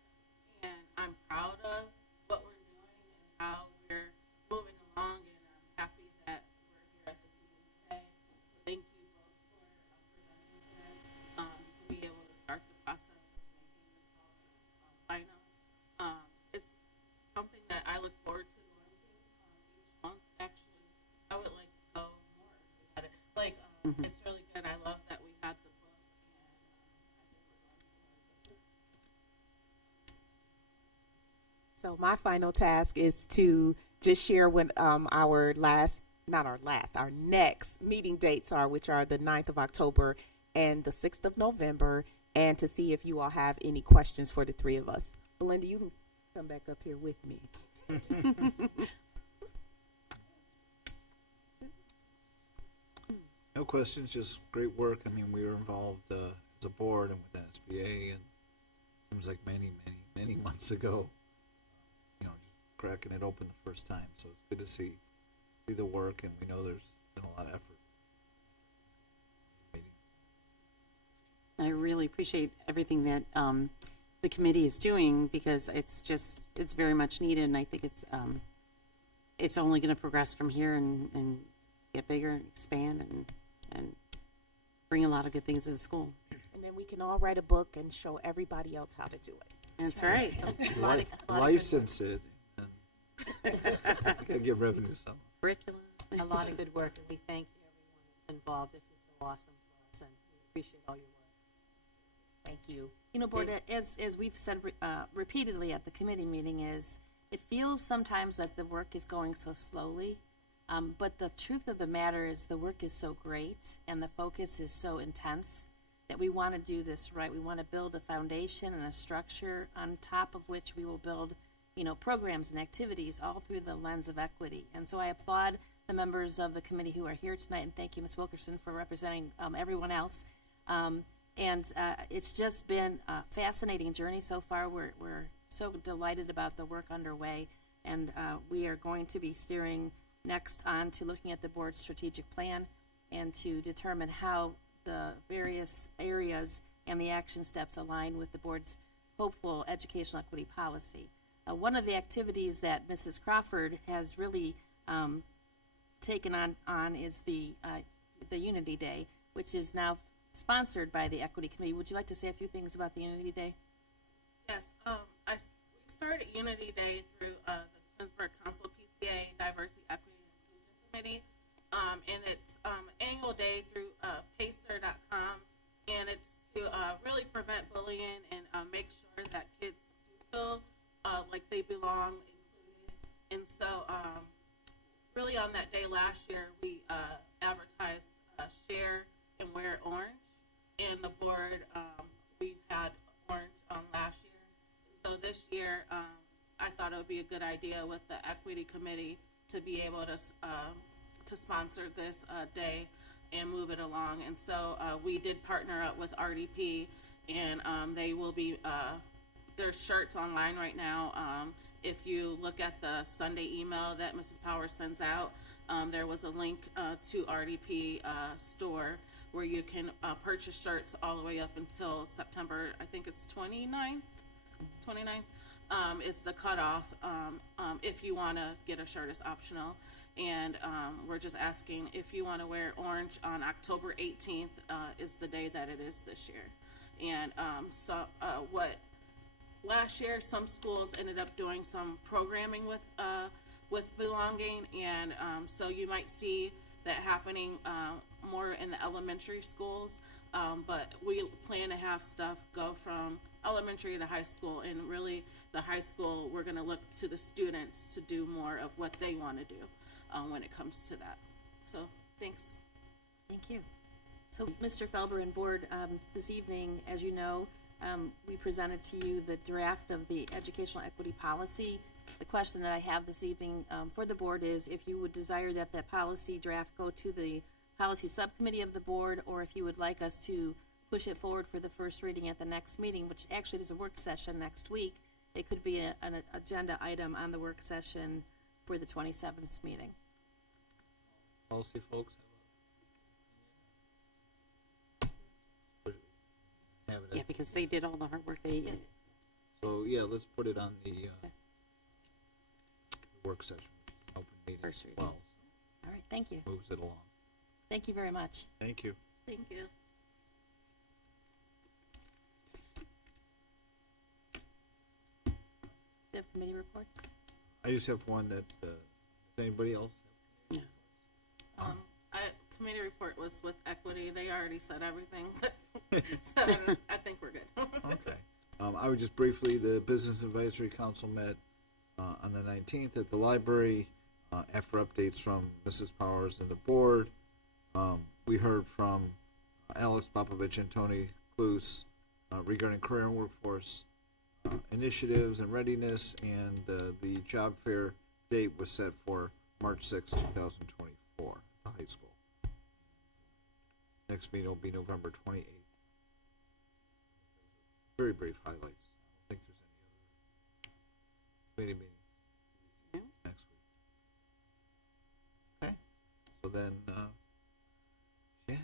and I'm proud of what we're doing and how we're moving along, and I'm happy that we're here at this meeting today. So thank you both for presenting today to be able to start the process of making this all final. It's something that I look forward to going to each month. Actually, I would like to go more at it. Like, it's really good. I love that we got the book, and I think we're going to. So my final task is to just share when our next meeting dates are, which are the 9th of October and the 6th of November, and to see if you all have any questions for the three of us. Belinda, you can come back up here with me. No questions, just great work. I mean, we were involved as a board and with NSBA, and seems like many months ago, you know, just cracking it open the first time. So it's good to see the work, and we know there's been a lot of effort. I really appreciate everything that the committee is doing, because it's very much needed, and I think it's only going to progress from here and get bigger and expand and bring a lot of good things to the school. And then we can all write a book and show everybody else how to do it. That's right. License it, and gotta get revenue somewhere. Curriculum. A lot of good work, and we thank you, everyone that's involved. This is so awesome for us, and we appreciate all your work. Thank you. You know, Board, as we've said repeatedly at the committee meeting, is it feels sometimes that the work is going so slowly, but the truth of the matter is the work is so great and the focus is so intense that we want to do this right. We want to build a foundation and a structure on top of which we will build, you know, programs and activities all through the lens of equity. And so I applaud the members of the committee who are here tonight, and thank you, Ms. Wilkerson, for representing everyone else. It's just been a fascinating journey so far. We're so delighted about the work underway, and we are going to be steering next on to looking at the board's strategic plan and to determine how the various areas and the action steps align with the board's hopeful educational equity policy. One of the activities that Mrs. Crawford has really taken on is the Unity Day, which is now sponsored by the Equity Committee. Would you like to say a few things about the Unity Day? Yes, we started Unity Day through the Twinsburg Council PTA Diversity, Equity, and Inclusion Committee, and it's annual day through Pacer.com, and it's to really prevent bullying and make sure that kids feel like they belong, included. And so, really on that day last year, we advertised Share and Wear Orange. And the board, we had orange last year. So this year, I thought it would be a good idea with the Equity Committee to be able to sponsor this day and move it along. And so we did partner up with RDP, and they will be, there's shirts online right now. If you look at the Sunday email that Mrs. Powers sends out, there was a link to RDP store where you can purchase shirts all the way up until September, I think it's 29th is the cutoff. If you want to get a shirt, it's optional. And we're just asking if you want to wear orange on October 18th is the day that it is this year. And last year, some schools ended up doing some programming with belonging, and so you might see that happening more in the elementary schools. But we plan to have stuff go from elementary to high school, and really the high school, we're going to look to the students to do more of what they want to do when it comes to that. So thanks. Thank you. So, Mr. Felber and Board, this evening, as you know, we presented to you the draft of the educational equity policy. The question that I have this evening for the Board is if you would desire that that policy draft go to the policy subcommittee of the Board, or if you would like us to push it forward for the first reading at the next meeting, which actually is a work session next week. It could be an agenda item on the work session for the 27th meeting. Policy folks have it. Yeah, because they did all the hard work. They So yeah, let's put it on the work session, open meeting as First reading. well. All right, thank you. Moves it along. Thank you very much. Thank you. Thank you. Do you have committee reports? I just have one that, does anybody else? Yeah. Committee report was with equity. They already said everything. So I think we're good. Okay. I would just briefly, the Business Advisory Council met on the 19th at the library after updates from Mrs. Powers and the board. We heard from Alex Popovich and Tony Klus regarding career and workforce initiatives and readiness, and the job fair date was set for March 6, 2024 at the high school. Next meeting will be November 28th. Very brief highlights. I don't think there's any other committee meetings next week. Okay. So then, yeah.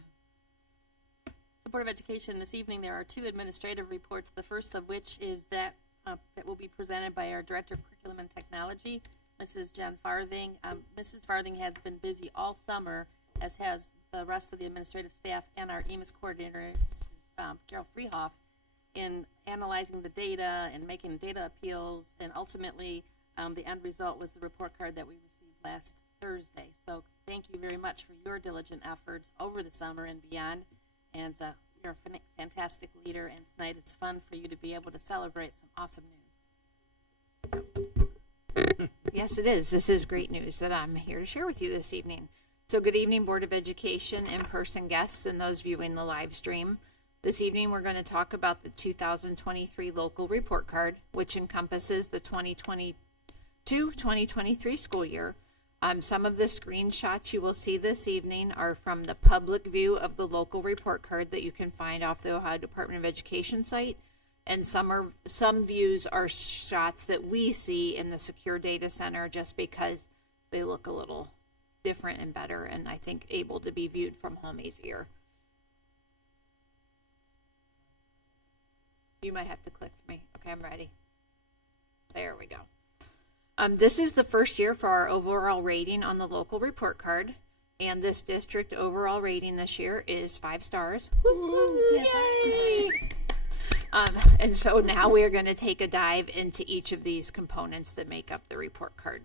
The Board of Education, this evening there are two administrative reports, the first of which is that that will be presented by our Director of Curriculum and Technology, Mrs. Jen Farthing. Mrs. Farthing has been busy all summer, as has the rest of the administrative staff and our EMIS coordinator, Carol Freehoff, in analyzing the data and making data appeals, and ultimately the end result was the report card that we received last Thursday. So thank you very much for your diligent efforts over the summer and beyond, and you're a fantastic leader, and tonight it's fun for you to be able to celebrate some awesome news. Yes, it is. This is great news that I'm here to share with you this evening. So good evening, Board of Education, in-person guests, and those viewing the live stream. This evening, we're going to talk about the 2023 local report card, which encompasses the 2022-2023 school year. Some of the screenshots you will see this evening are from the public view of the local report card that you can find off the Ohio Department of Education site. And some views are shots that we see in the secure data center just because they look a little different and better, and I think able to be viewed from home easier. You might have to click for me. Okay, I'm ready. There we go. This is the first year for our overall rating on the local report card, and this district overall rating this year is 5 stars. Woo, yay! And so now we're going to take a dive into each of these components that make up the report card.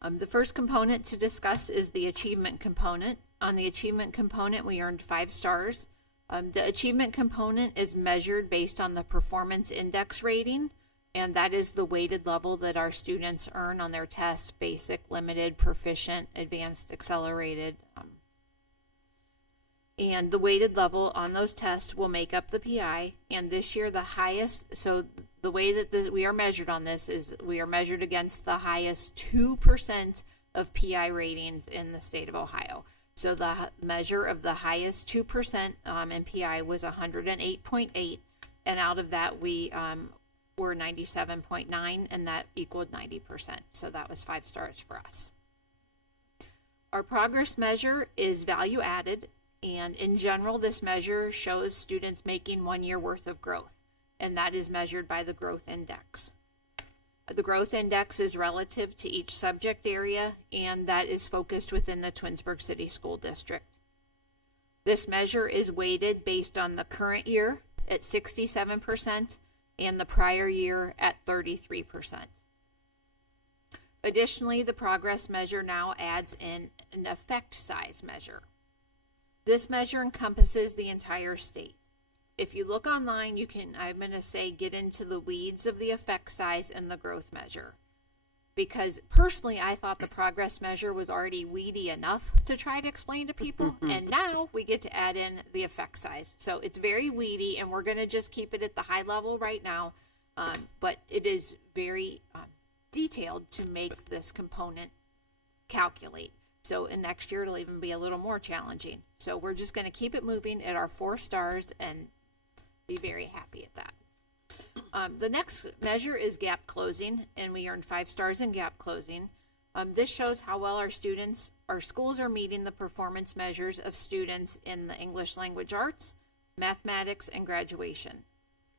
The first component to discuss is the achievement component. On the achievement component, we earned 5 stars. The achievement component is measured based on the performance index rating, and that is the weighted level that our students earn on their tests: basic, limited, proficient, advanced, accelerated. And the weighted level on those tests will make up the PI. And this year, the highest, so the way that we are measured on this is we are measured against the highest 2% of PI ratings in the state of Ohio. So the measure of the highest 2% in PI was 108.8, and out of that we were 97.9, and that equaled 90%. So that was 5 stars for us. Our progress measure is value added, and in general, this measure shows students making 1 year worth of growth, and that is measured by the growth index. The growth index is relative to each subject area, and that is focused within the Twinsburg City School District. This measure is weighted based on the current year at 67%, and the prior year at 33%. Additionally, the progress measure now adds in an effect size measure. This measure encompasses the entire state. If you look online, you can, I'm going to say, get into the weeds of the effect size and the growth measure. Because personally, I thought the progress measure was already weedy enough to try to explain to people, and now we get to add in the effect size. So it's very weedy, and we're going to just keep it at the high level right now, but it is very detailed to make this component calculate. So in next year, it'll even be a little more challenging. So we're just going to keep it moving at our 4 stars and be very happy at that. The next measure is gap closing, and we earned 5 stars in gap closing. This shows how well our schools are meeting the performance measures of students in the English language arts, mathematics, and graduation.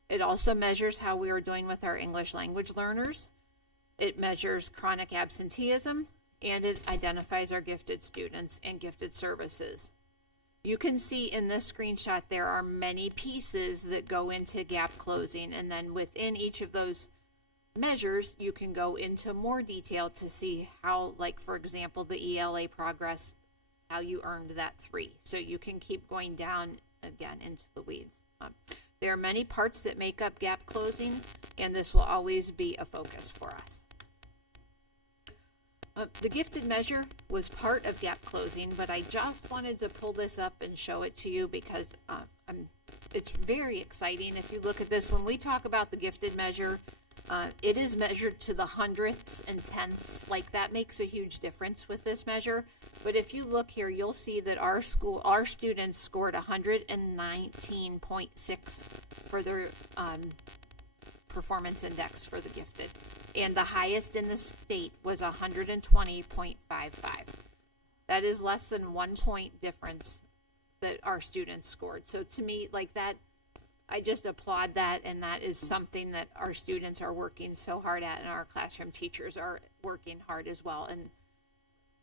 It also measures how we are doing with our English language learners. It measures chronic absenteeism, and it identifies our gifted students and gifted services. You can see in this screenshot there are many pieces that go into gap closing, and then within each of those measures you can go into more detail to see how, like for example, the ELA progress, how you earned that 3. So you can keep going down again into the weeds. There are many parts that make up gap closing, and this will always be a focus for us. The gifted measure was part of gap closing, but I just wanted to pull this up and show it to you because it's very exciting. If you look at this, when we talk about the gifted measure, it is measured to the hundredths and tenths. Like, that makes a huge difference with this measure. But if you look here, you'll see that our students scored 119.6 for their performance index for the gifted, and the highest in the state was 120.55. That is less than 1 point difference that our students scored. So to me, like that, I just applaud that, and that is something that our students are working so hard at, and our classroom teachers are working hard as well. And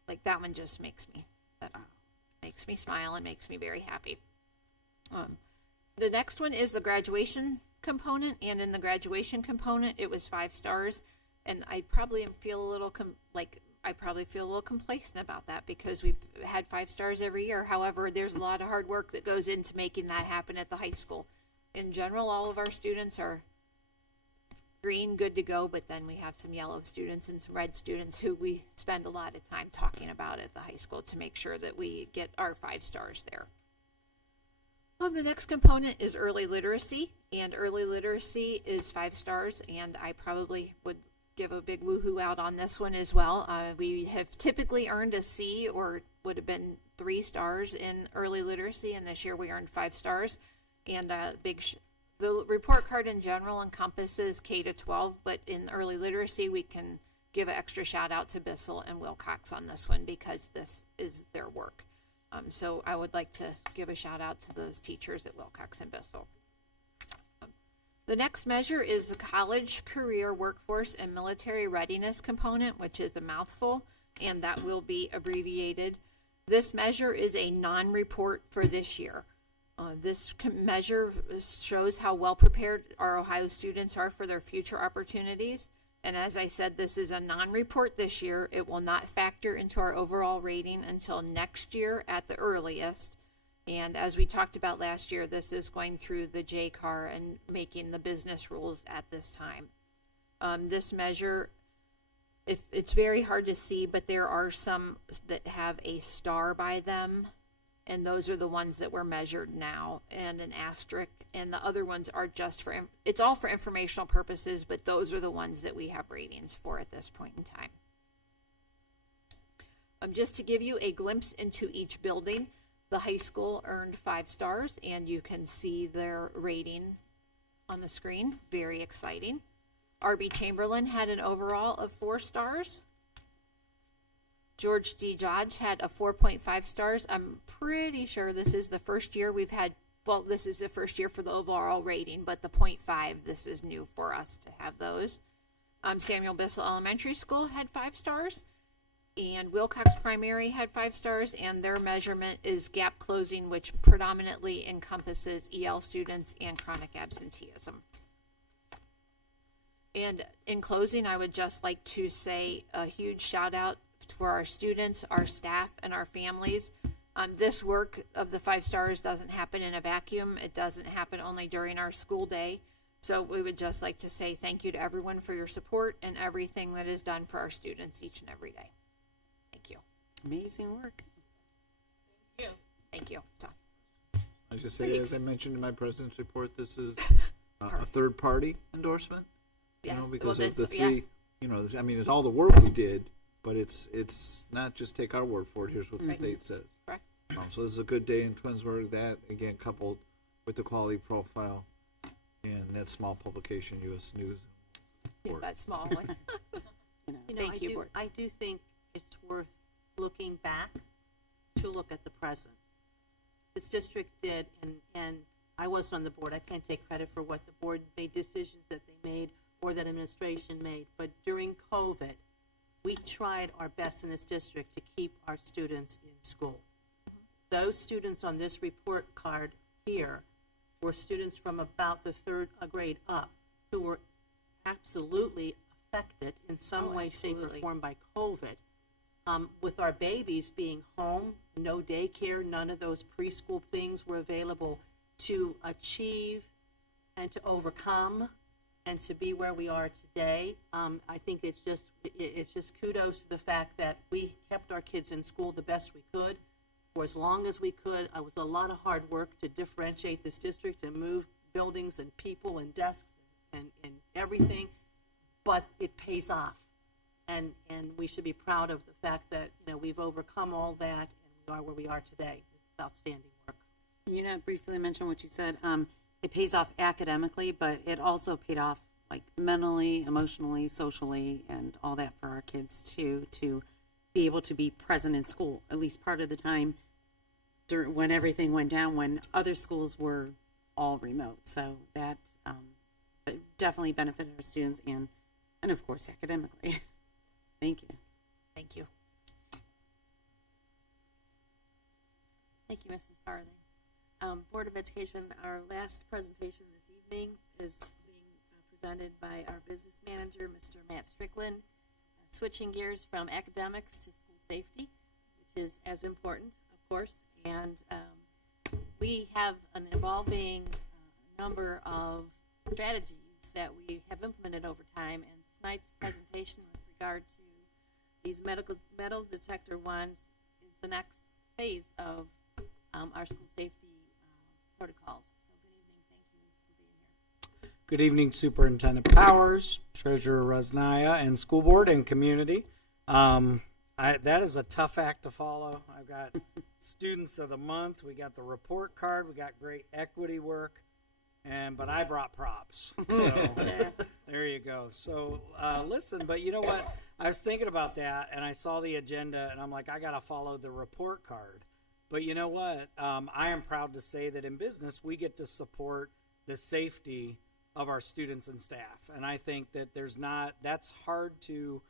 like that one just makes me smile and makes me very happy. The next one is the graduation component, and in the graduation component it was 5 stars, and I probably feel a little complacent about that because we've had 5 stars every year. However, there's a lot of hard work that goes into making that happen at the high school. In general, all of our students are green, good to go, but then we have some yellow students and some red students who we spend a lot of time talking about at the high school to make sure that we get our 5 stars there. The next component is early literacy, and early literacy is 5 stars, and I probably would give a big woohoo out on this one as well. We have typically earned a C, or would have been 3 stars in early literacy, and this year we earned 5 stars. And the report card in general encompasses K to 12, but in early literacy we can give an extra shout out to Bissell and Wilcox on this one because this is their work. So I would like to give a shout out to those teachers at Wilcox and Bissell. The next measure is the college, career, workforce, and military readiness component, which is a mouthful, and that will be abbreviated. This measure is a non-report for this year. This measure shows how well prepared our Ohio students are for their future opportunities. And as I said, this is a non-report this year. It will not factor into our overall rating until next year at the earliest. And as we talked about last year, this is going through the JCAR and making the business rules at this time. This measure, it's very hard to see, but there are some that have a star by them. And those are the ones that were measured now, and an asterisk, and the other ones are just for, it's all for informational purposes, but those are the ones that we have ratings for at this point in time. Just to give you a glimpse into each building, the high school earned 5 stars, and you can see their rating on the screen. Very exciting. R.B. Chamberlain had an overall of 4 stars. George D. Dodge had a 4.5 stars. I'm pretty sure this is the first year we've had, well, this is the first year for the overall rating, but the 0.5, this is new for us to have those. Samuel Bissell Elementary School had 5 stars, and Wilcox Primary had 5 stars, and their measurement is gap closing, which predominantly encompasses EL students and chronic absenteeism. And in closing, I would just like to say a huge shout out for our students, our staff, and our families. This work of the 5 stars doesn't happen in a vacuum. It doesn't happen only during our school day. So we would just like to say thank you to everyone for your support and everything that is done for our students each and every day. Thank you. Amazing work. Thank you. Thank you. So, I just say, as I mentioned in my president's report, this is a third-party endorsement. yes. You know, because well, of the that's- three, yes. you know, I mean, it's all the work we did, but it's not just take our word for it. Here's what the state says. Correct. So this is a good day in Twinsburg. That, again, coupled with the quality profile and that small publication, U.S. News. Yeah, that small one. You know, Thank you, Board. I do think it's worth looking back to look at the present. This district did, and I wasn't on the board. I can't take credit for what the board made decisions that they made or that administration made. But during COVID, we tried our best in this district to keep our students in school. Those students on this report card here were students from about the 3rd grade up who were absolutely affected in some way, shape, or absolutely. form by COVID. With our babies being home, no daycare, none of those preschool things were available to achieve and to overcome and to be where we are today. I think it's just kudos to the fact that we kept our kids in school the best we could for as long as we could. It was a lot of hard work to differentiate this district and move buildings and people and desks and everything, but it pays off. And we should be proud of the fact that, you know, we've overcome all that and we are where we are today. This is outstanding work. You know, briefly mention what you said. It pays off academically, but it also paid off like mentally, emotionally, socially, and all that for our kids too, to be able to be present in school at least part of the time when everything went down, when other schools were all remote. So that definitely benefited our students and of course academically. Thank you. Thank you. Thank you, Mrs. Farley. Board of Education, our last presentation this evening is being presented by our business manager, Mr. Matt Strickland. Switching gears from academics to school safety, which is as important, of course. And we have an evolving number of strategies that we have implemented over time. And tonight's presentation with regard to these metal detector wands is the next phase of our school safety protocols. So Good evening, Superintendent Powers, Treasurer Resnaya, and School Board and community. That is a tough act to follow. I've got Students of the Month. We got the report card. We got great equity work. But I brought props. So there you go. So listen, but you know what? I was thinking about that, and I saw the agenda, and I'm like, I got to follow the report card. But you know what? I am proud to say that in business, we get to support the safety of our students and staff. And I think that that's hard to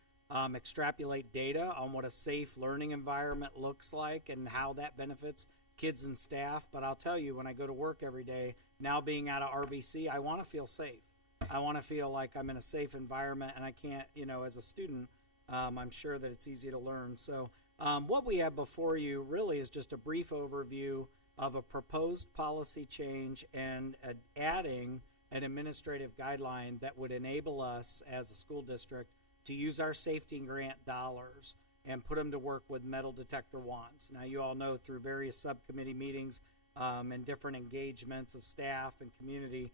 extrapolate data on what a safe learning environment looks like and how that benefits kids and staff. But I'll tell you, when I go to work every day, now being out of RBC, I want to feel safe. I want to feel like I'm in a safe environment, and I can't, as a student, I'm sure that it's easy to learn. So what we have before you really is just a brief overview of a proposed policy change and adding an administrative guideline that would enable us as a school district to use our safety grant dollars and put them to work with metal detector wands. Now, you all know through various subcommittee meetings and different engagements of staff and community,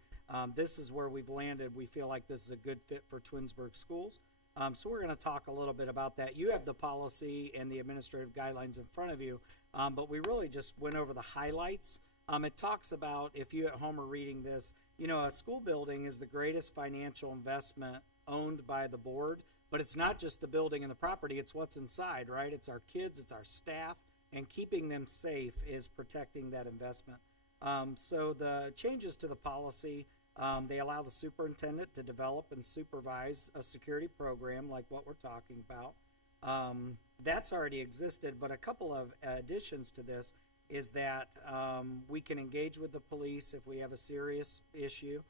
this is where we've landed. We feel like this is a good fit for Twinsburg schools. So we're going to talk a little bit about that. You have the policy and the administrative guidelines in front of you, but we really just went over the highlights. It talks about, if you at home are reading this, a school building is the greatest financial investment owned by the board, but it's not just the building and the property, it's what's inside, right? It's our kids, it's our staff, and keeping them safe is protecting that investment. So the changes to the policy, they allow the superintendent to develop and supervise a security program like what we're talking about. That's already existed, but a couple of additions to this is that we can engage with the police if we have a serious issue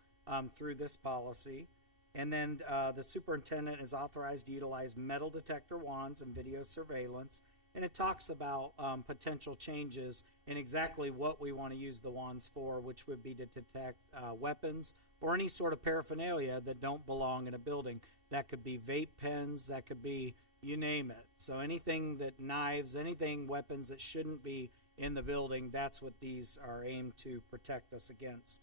through this policy. And then the superintendent is authorized to utilize metal detector wands and video surveillance. And it talks about potential changes in exactly what we want to use the wands for, which would be to detect weapons or any sort of paraphernalia that don't belong in a building. That could be vape pens, that could be, you name it. So anything that knives, anything, weapons that shouldn't be in the building, that's what these are aimed to protect us against.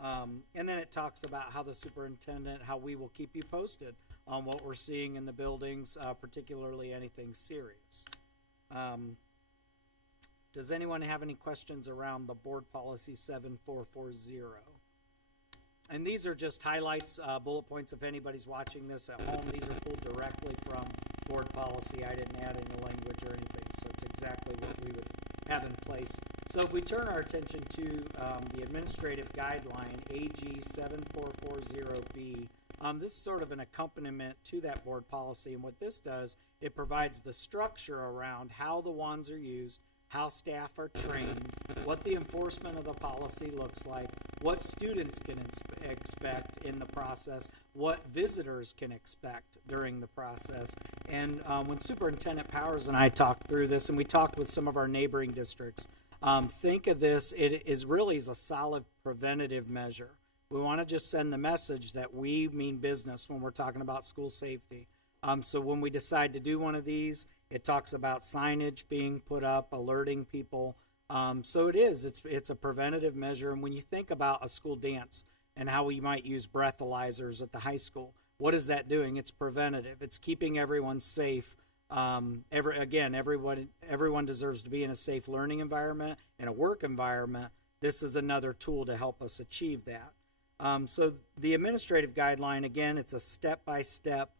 And then it talks about how the superintendent, how we will keep you posted on what we're seeing in the buildings, particularly anything serious. Does anyone have any questions around the board policy 7440? And these are just highlights, bullet points. If anybody's watching this at home, these are pulled directly from board policy. I didn't add any language or anything, so it's exactly what we would have in place. So if we turn our attention to the administrative guideline, AG 7440B, this is sort of an accompaniment to that board policy. And what this does, it provides the structure around how the wands are used, how staff are trained, what the enforcement of the policy looks like, what students can expect in the process, what visitors can expect during the process. And when Superintendent Powers and I talked through this, and we talked with some of our neighboring districts, think of this, it is really as a solid preventative measure. We want to just send the message that we mean business when we're talking about school safety. So when we decide to do one of these, it talks about signage being put up, alerting people. So it's a preventative measure. And when you think about a school dance and how we might use breathalyzers at the high school, what is that doing? It's preventative. It's keeping everyone safe. Everyone deserves to be in a safe learning environment, in a work environment. This is another tool to help us achieve that. So the administrative guideline, again, it's a step-by-step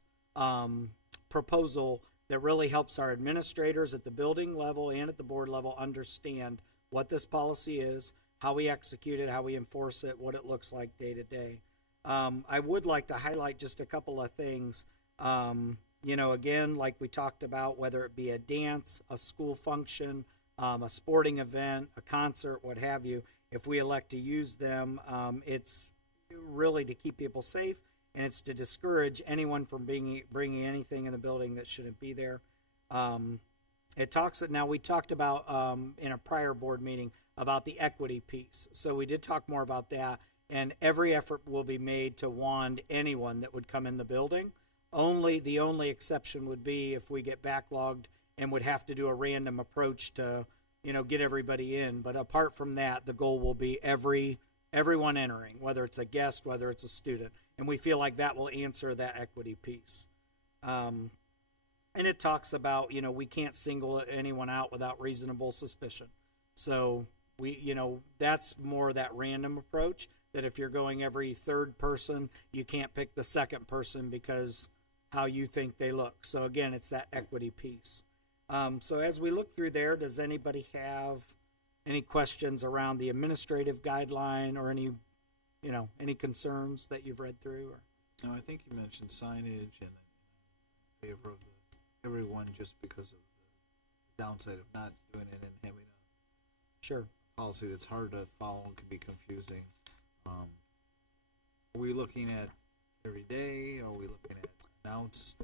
proposal that really helps our administrators at the building level and at the board level understand what this policy is, how we execute it, how we enforce it, what it looks like day to day. I would like to highlight just a couple of things. Again, like we talked about, whether it be a dance, a school function, a sporting event, a concert, what have you, if we elect to use them, it's really to keep people safe, and it's to discourage anyone from bringing anything in the building that shouldn't be there. We talked about in a prior board meeting about the equity piece. So we did talk more about that, and every effort will be made to wand anyone that would come in the building. The only exception would be if we get backlogged and would have to do a random approach to, get everybody in. But apart from that, the goal will be everyone entering, whether it's a guest, whether it's a student. And we feel like that will answer that equity piece. And it talks about, we can't single anyone out without reasonable suspicion. So that's more that random approach, that if you're going every third person, you can't pick the second person because how you think they look. So again, it's that equity piece. So as we look through there, does anybody have any questions around the administrative guideline or any concerns that you've read through? Or? No, I think you mentioned signage and in favor of everyone just because of the downside of not doing it and having a policy that's hard to follow and can be confusing. Are we looking at every day? Are we looking at announced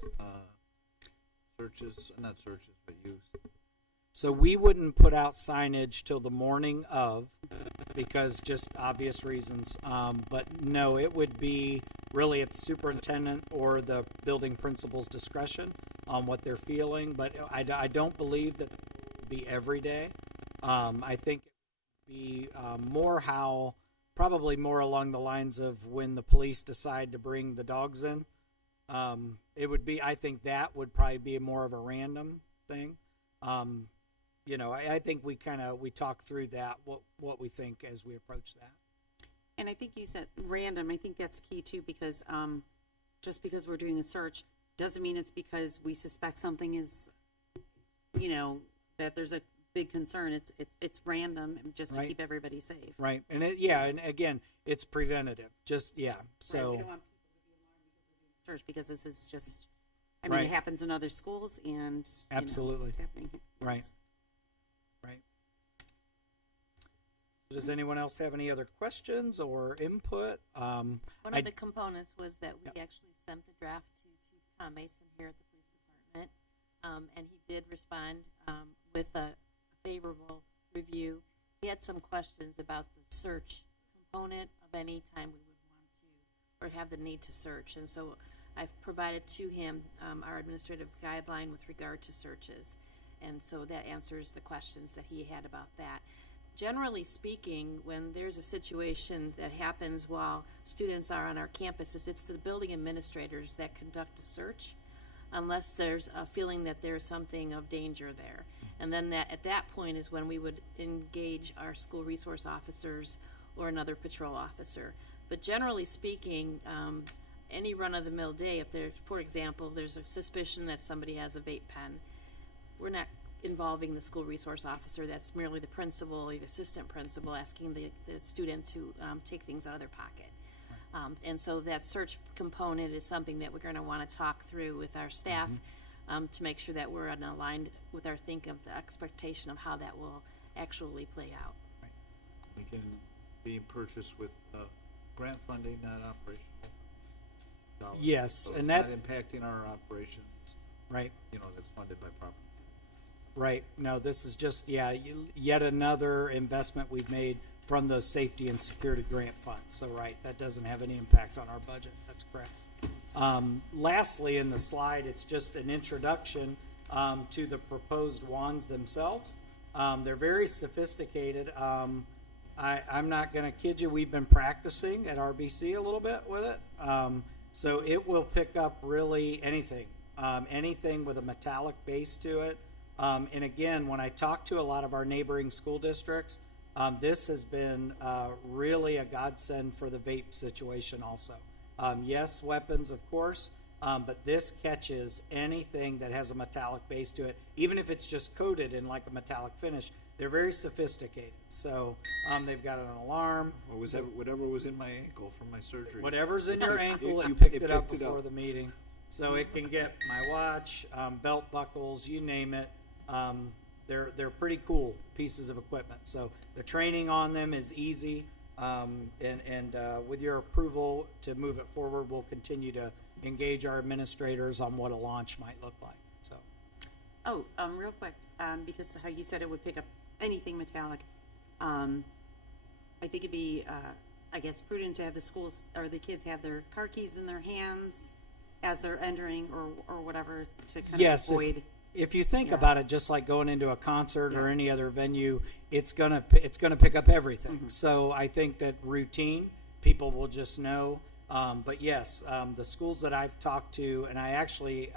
searches? Not searches, but use. So we wouldn't put out signage till the morning of, because just obvious reasons. But no, it would be really at the superintendent or the building principal's discretion on what they're feeling. But I don't believe that it would be every day. I think it would be probably more along the lines of when the police decide to bring the dogs in. It would be, I think that would probably be more of a random thing. I think we talk through that, what we think as we approach that. And I think you said random. I think that's key too, because just because we're doing a search doesn't mean it's because we suspect something is, that there's a big concern. It's random just to keep everybody safe. Right. And and again, it's preventative. So right. We don't want people to be alarmed because this is just, it happens in other schools and absolutely it's happening here. Right. Does anyone else have any other questions or input? One of the components was that we actually sent the draft to Chief Tom Mason here at the police department, and he did respond with a favorable review. He had some questions about the search component of any time we would want to or have the need to search, and so I've provided to him our administrative guideline with regard to searches, and so that answers the questions that he had about that. Generally speaking, when there's a situation that happens while students are on our campuses, it's the building administrators that conduct a search, unless there's a feeling that there's something of danger there. And then at that point is when we would engage our school resource officers or another patrol officer. But generally speaking, any run-of-the-mill day, if there's, for example, there's a suspicion that somebody has a vape pen, we're not involving the school resource officer. That's merely the principal or the assistant principal asking the student to take things out of their pocket. And so that search component is something that we're going to want to talk through with our staff to make sure that we're aligned with our think of the expectation of how that will actually play out. It can be purchased with grant funding, not operational dollars. Yes, so and it's that not impacting our operations. Right. You know, that's funded by property. Right. No, this is just, yet another investment we've made from those safety and security grant funds. So, right, that doesn't have any impact on our budget. That's correct. Lastly, in the slide, it's just an introduction to the proposed wands themselves. They're very sophisticated. I'm not going to kid you. We've been practicing at RBC a little bit with it. So it will pick up really anything, anything with a metallic base to it. And again, when I talk to a lot of our neighboring school districts, this has been really a godsend for the vape situation also. Yes, weapons, of course, but this catches anything that has a metallic base to it, even if it's just coated in like a metallic finish. They're very sophisticated. So they've got an alarm. What was whatever was in my ankle from my surgery. Whatever's in your ankle, it picked it up before the meeting. So it can get my watch, belt buckles, you name it. They're pretty cool pieces of equipment. So the training on them is easy, and with your approval to move it forward, we'll continue to engage our administrators on what a launch might look like. So, real quick, because how you said it would pick up anything metallic, I think it'd be, I guess, prudent to have the schools or the kids have their car keys in their hands as they're entering or whatever to kind of avoid. If you think about it, just like going into a concert or any other venue, it's gonna pick up everything. So I think that routine, people will just know. But yes, the schools that I've talked to, and I actually,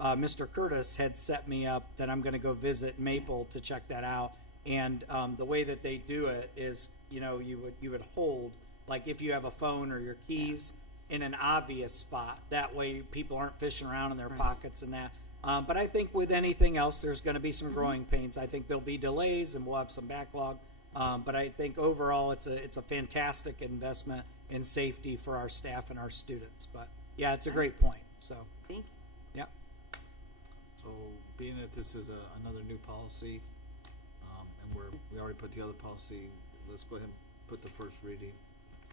Mr. Curtis had set me up that I'm going to go visit Maple to check that out. And the way that they do it is, you would hold, like if you have a phone or your keys in an obvious spot. That way people aren't fishing around in their pockets and that. But I think with anything else, there's going to be some growing pains. I think there'll be delays and we'll have some backlog. But I think overall, it's a fantastic investment in safety for our staff and our students. But yeah, it's a great point. So thank you. Yeah. So being that this is another new policy, and we already put the other policy, let's go ahead and put the first reading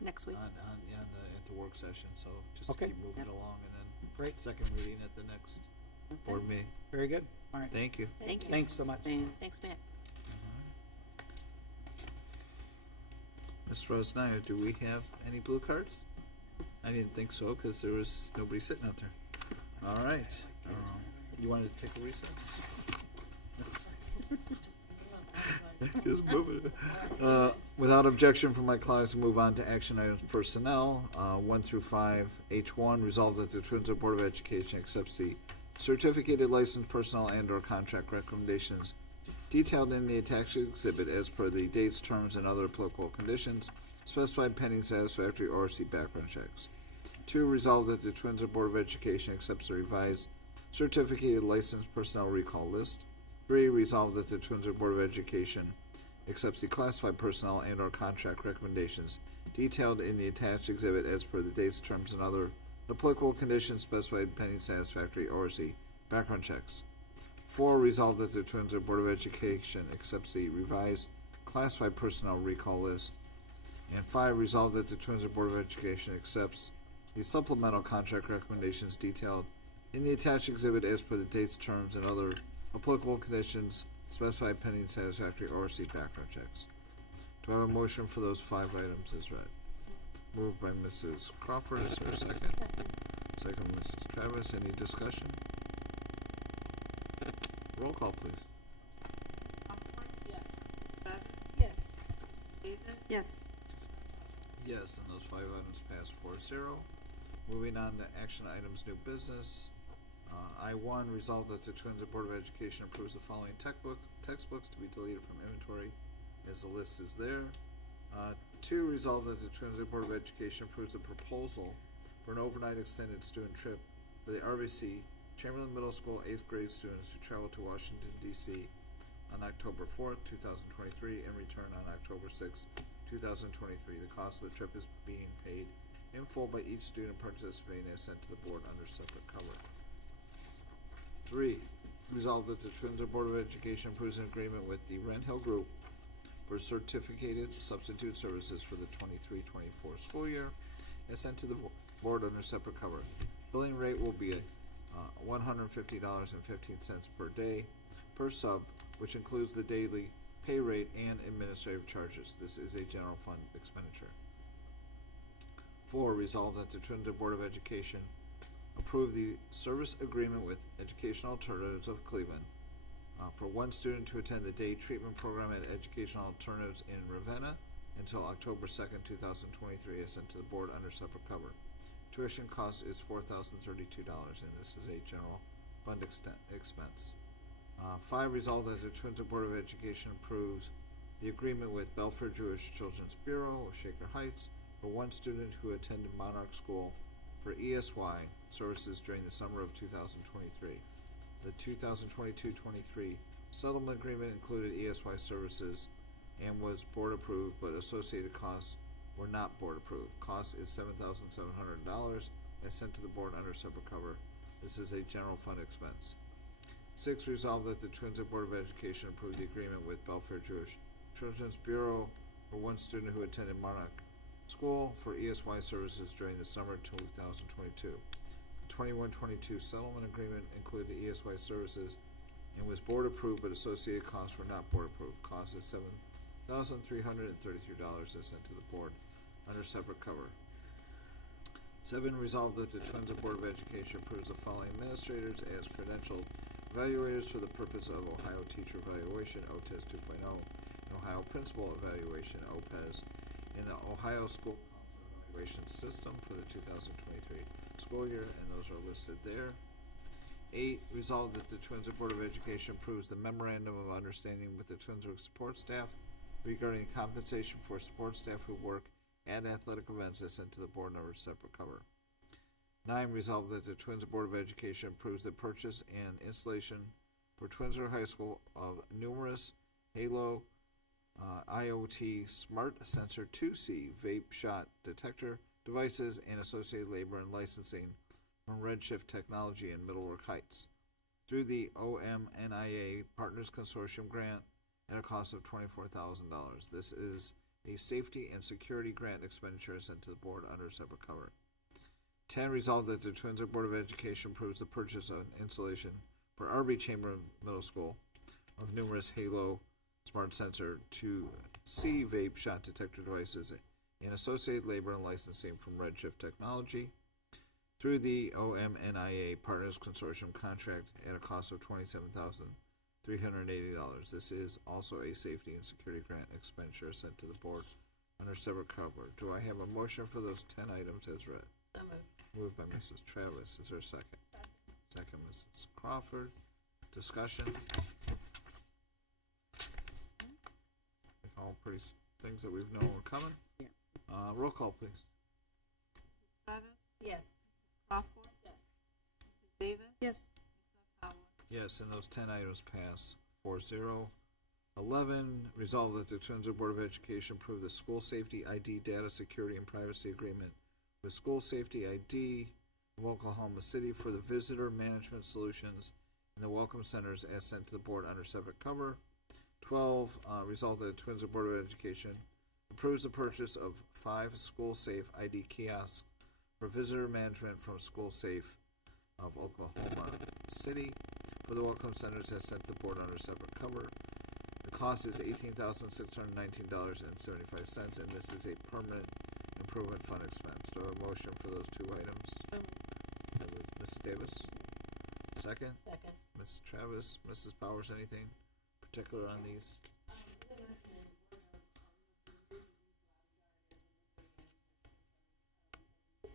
next week at the work session. So just to keep moving along, and then second reading at the next board meeting. Very good. All right. Thank you. Thank you. Thanks so much. Thanks, Matt. Ms. Rosnaya, do we have any blue cards? I didn't think so because there was nobody sitting out there. All right. You wanted to take a recess? Just move it. Without objection from my colleagues, move on to action items personnel. 1 through 5. H1, resolve that the Twinsburg Board of Education accepts the certificated licensed personnel and or contract recommendations detailed in the attached exhibit as per the dates, terms, and other applicable conditions specified pending satisfactory ORC background checks. 2, resolve that the Twinsburg Board of Education accepts the revised certificated licensed personnel recall list. 3, resolve that the Twinsburg Board of Education accepts the classified personnel and or contract recommendations detailed in the attached exhibit as per the dates, terms, and other applicable conditions specified pending satisfactory ORC background checks. 4, resolve that the Twinsburg Board of Education accepts the revised classified personnel recall list. And 5, resolve that the Twinsburg Board of Education accepts the supplemental contract recommendations detailed in the attached exhibit as per the dates, terms, and other applicable conditions specified pending satisfactory ORC background checks. Do I have a motion for those 5 items as read? Moved by Mrs. Crawford. Is there a second? Second, Mrs. Travis. Any discussion? Roll call, please. Yes. Yes, and those 5 items pass 4-0. Moving on to action items, new business. I-1, resolve that the Twinsburg Board of Education approves the following textbooks to be deleted from inventory as the list is there. 2, resolve that the Twinsburg Board of Education approves a proposal for an overnight extended student trip for the RVC Chamberlain Middle School 8th grade students to travel to Washington, D.C. on October 4th, 2023 and return on October 6th, 2023. The cost of the trip is being paid in full by each student participating as sent to the board under separate cover. 3, resolve that the Twinsburg Board of Education approves an agreement with the Wren Hill Group for certificated substitute services for the 23-24 school year as sent to the board under separate cover. Billing rate will be $150.15 per day per sub, which includes the daily pay rate and administrative charges. This is a general fund expenditure. 4, resolve that the Trinidad Board of Education approve the service agreement with Educational Alternatives of Cleveland for 1 student to attend the day treatment program at Educational Alternatives in Ravenna until October 2nd, 2023 as sent to the board under separate cover. Tuition cost is $4,032 and this is a general fund expense. 5, resolve that the Twinsburg Board of Education approves the agreement with Belfair Jewish Children's Bureau of Shaker Heights for 1 student who attended Monarch School for ESY services during the summer of 2023. The 2022-23 settlement agreement included ESY services and was board approved, but associated costs were not board approved. Cost is $7,700 as sent to the board under separate cover. This is a general fund expense. 6, resolve that the Twinsburg Board of Education approve the agreement with Belfair Jewish Children's Bureau for 1 student who attended Monarch School for ESY services during the summer 2022. The 21-22 settlement agreement included ESY services and was board approved, but associated costs were not board approved. Cost is $7,333 as sent to the board under separate cover. 7, resolve that the Twinsburg Board of Education approves the following administrators as credentialed evaluators for the purpose of Ohio Teacher Evaluation, OTES 2.0, and Ohio Principal Evaluation, OPES, in the Ohio School Evaluation System for the 2023 school year, and those are listed there. 8, resolve that the Twinsburg Board of Education approves the Memorandum of Understanding with the Twinsburg support staff regarding compensation for support staff who work at athletic events as sent to the board under separate cover. 9, resolve that the Twinsburg Board of Education approves the purchase and installation for Twinsburg High School of numerous Halo IoT Smart Sensor 2C vape shot detector devices and associated labor and licensing from Redshift Technology in Middlework Heights through the OMNIA Partners Consortium grant at a cost of $24,000. This is a safety and security grant expenditure sent to the board under separate cover. 10, resolve that the Twinsburg Board of Education approves the purchase of installation for RB Chamberlain Middle School of numerous Halo Smart Sensor 2C vape shot detector devices and associated labor and licensing from Redshift Technology through the OMNIA Partners Consortium contract at a cost of $27,380. This is also a safety and security grant expenditure sent to the board under separate cover. Do I have a motion for those 10 items as read? So moved. Moved by Mrs. Travis. Is there a second? Second, Mrs. Crawford. Discussion. All pretty things that we've known were coming. Yeah. Roll call, please. Travis? Yes. Crawford? Yes. Davis? Yes. Howard? Yes, and those 10 items pass 4-0. 11, resolve that the Twinsburg Board of Education approve the School Safety ID Data Security and Privacy Agreement with School Safety ID of Oklahoma City for the visitor management solutions in the Welcome Centers as sent to the board under separate cover. 12, resolved that the Twinsville Board of Education approves the purchase of 5 school-safe ID kiosks for visitor management from School Safe of Oklahoma City for the Welcome Centers as sent to the board under separate cover. The cost is $18,619.75, and this is a permanent improvement fund expense. Do I have a motion for those 2 items? That was Mrs. Davis. Second? Second. Mrs. Travis, Mrs. Powers, anything particular on these?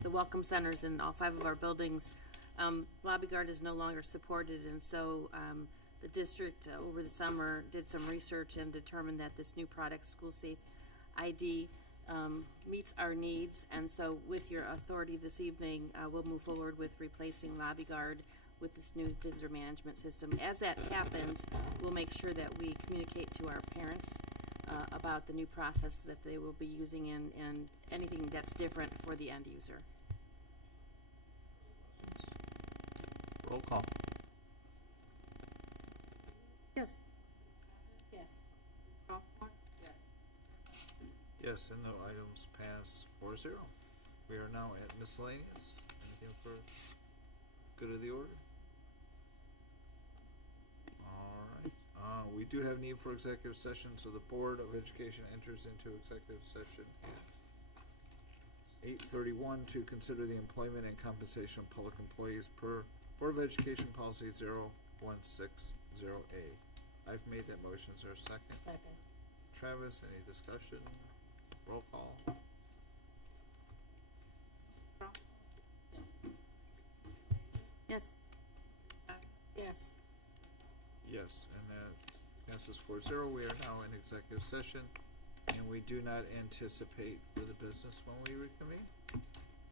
The welcome centers in all 5 of our buildings, Lobby Guard is no longer supported, and so the district over the summer did some research and determined that this new product, School Safe ID, meets our needs. And so with your authority this evening, we'll move forward with replacing Lobby Guard with this new visitor management system. As that happens, we'll make sure that we communicate to our parents about the new process that they will be using and anything that's different for the end user. Roll call. Yes. Yes. Yes, and the items pass 4-0. We are now at miscellaneous. Anything for good of the order? All right. We do have need for executive session, so the Board of Education enters into executive session at 8:31 to consider the employment and compensation of public employees per Board of Education Policy 0160A. I've made that motion. Is there a second? Second. Travis, any discussion? Roll call. Yes. Yes. Yes, and that passes 4-0. We are now in executive session, and we do not anticipate for the business when we reconvene.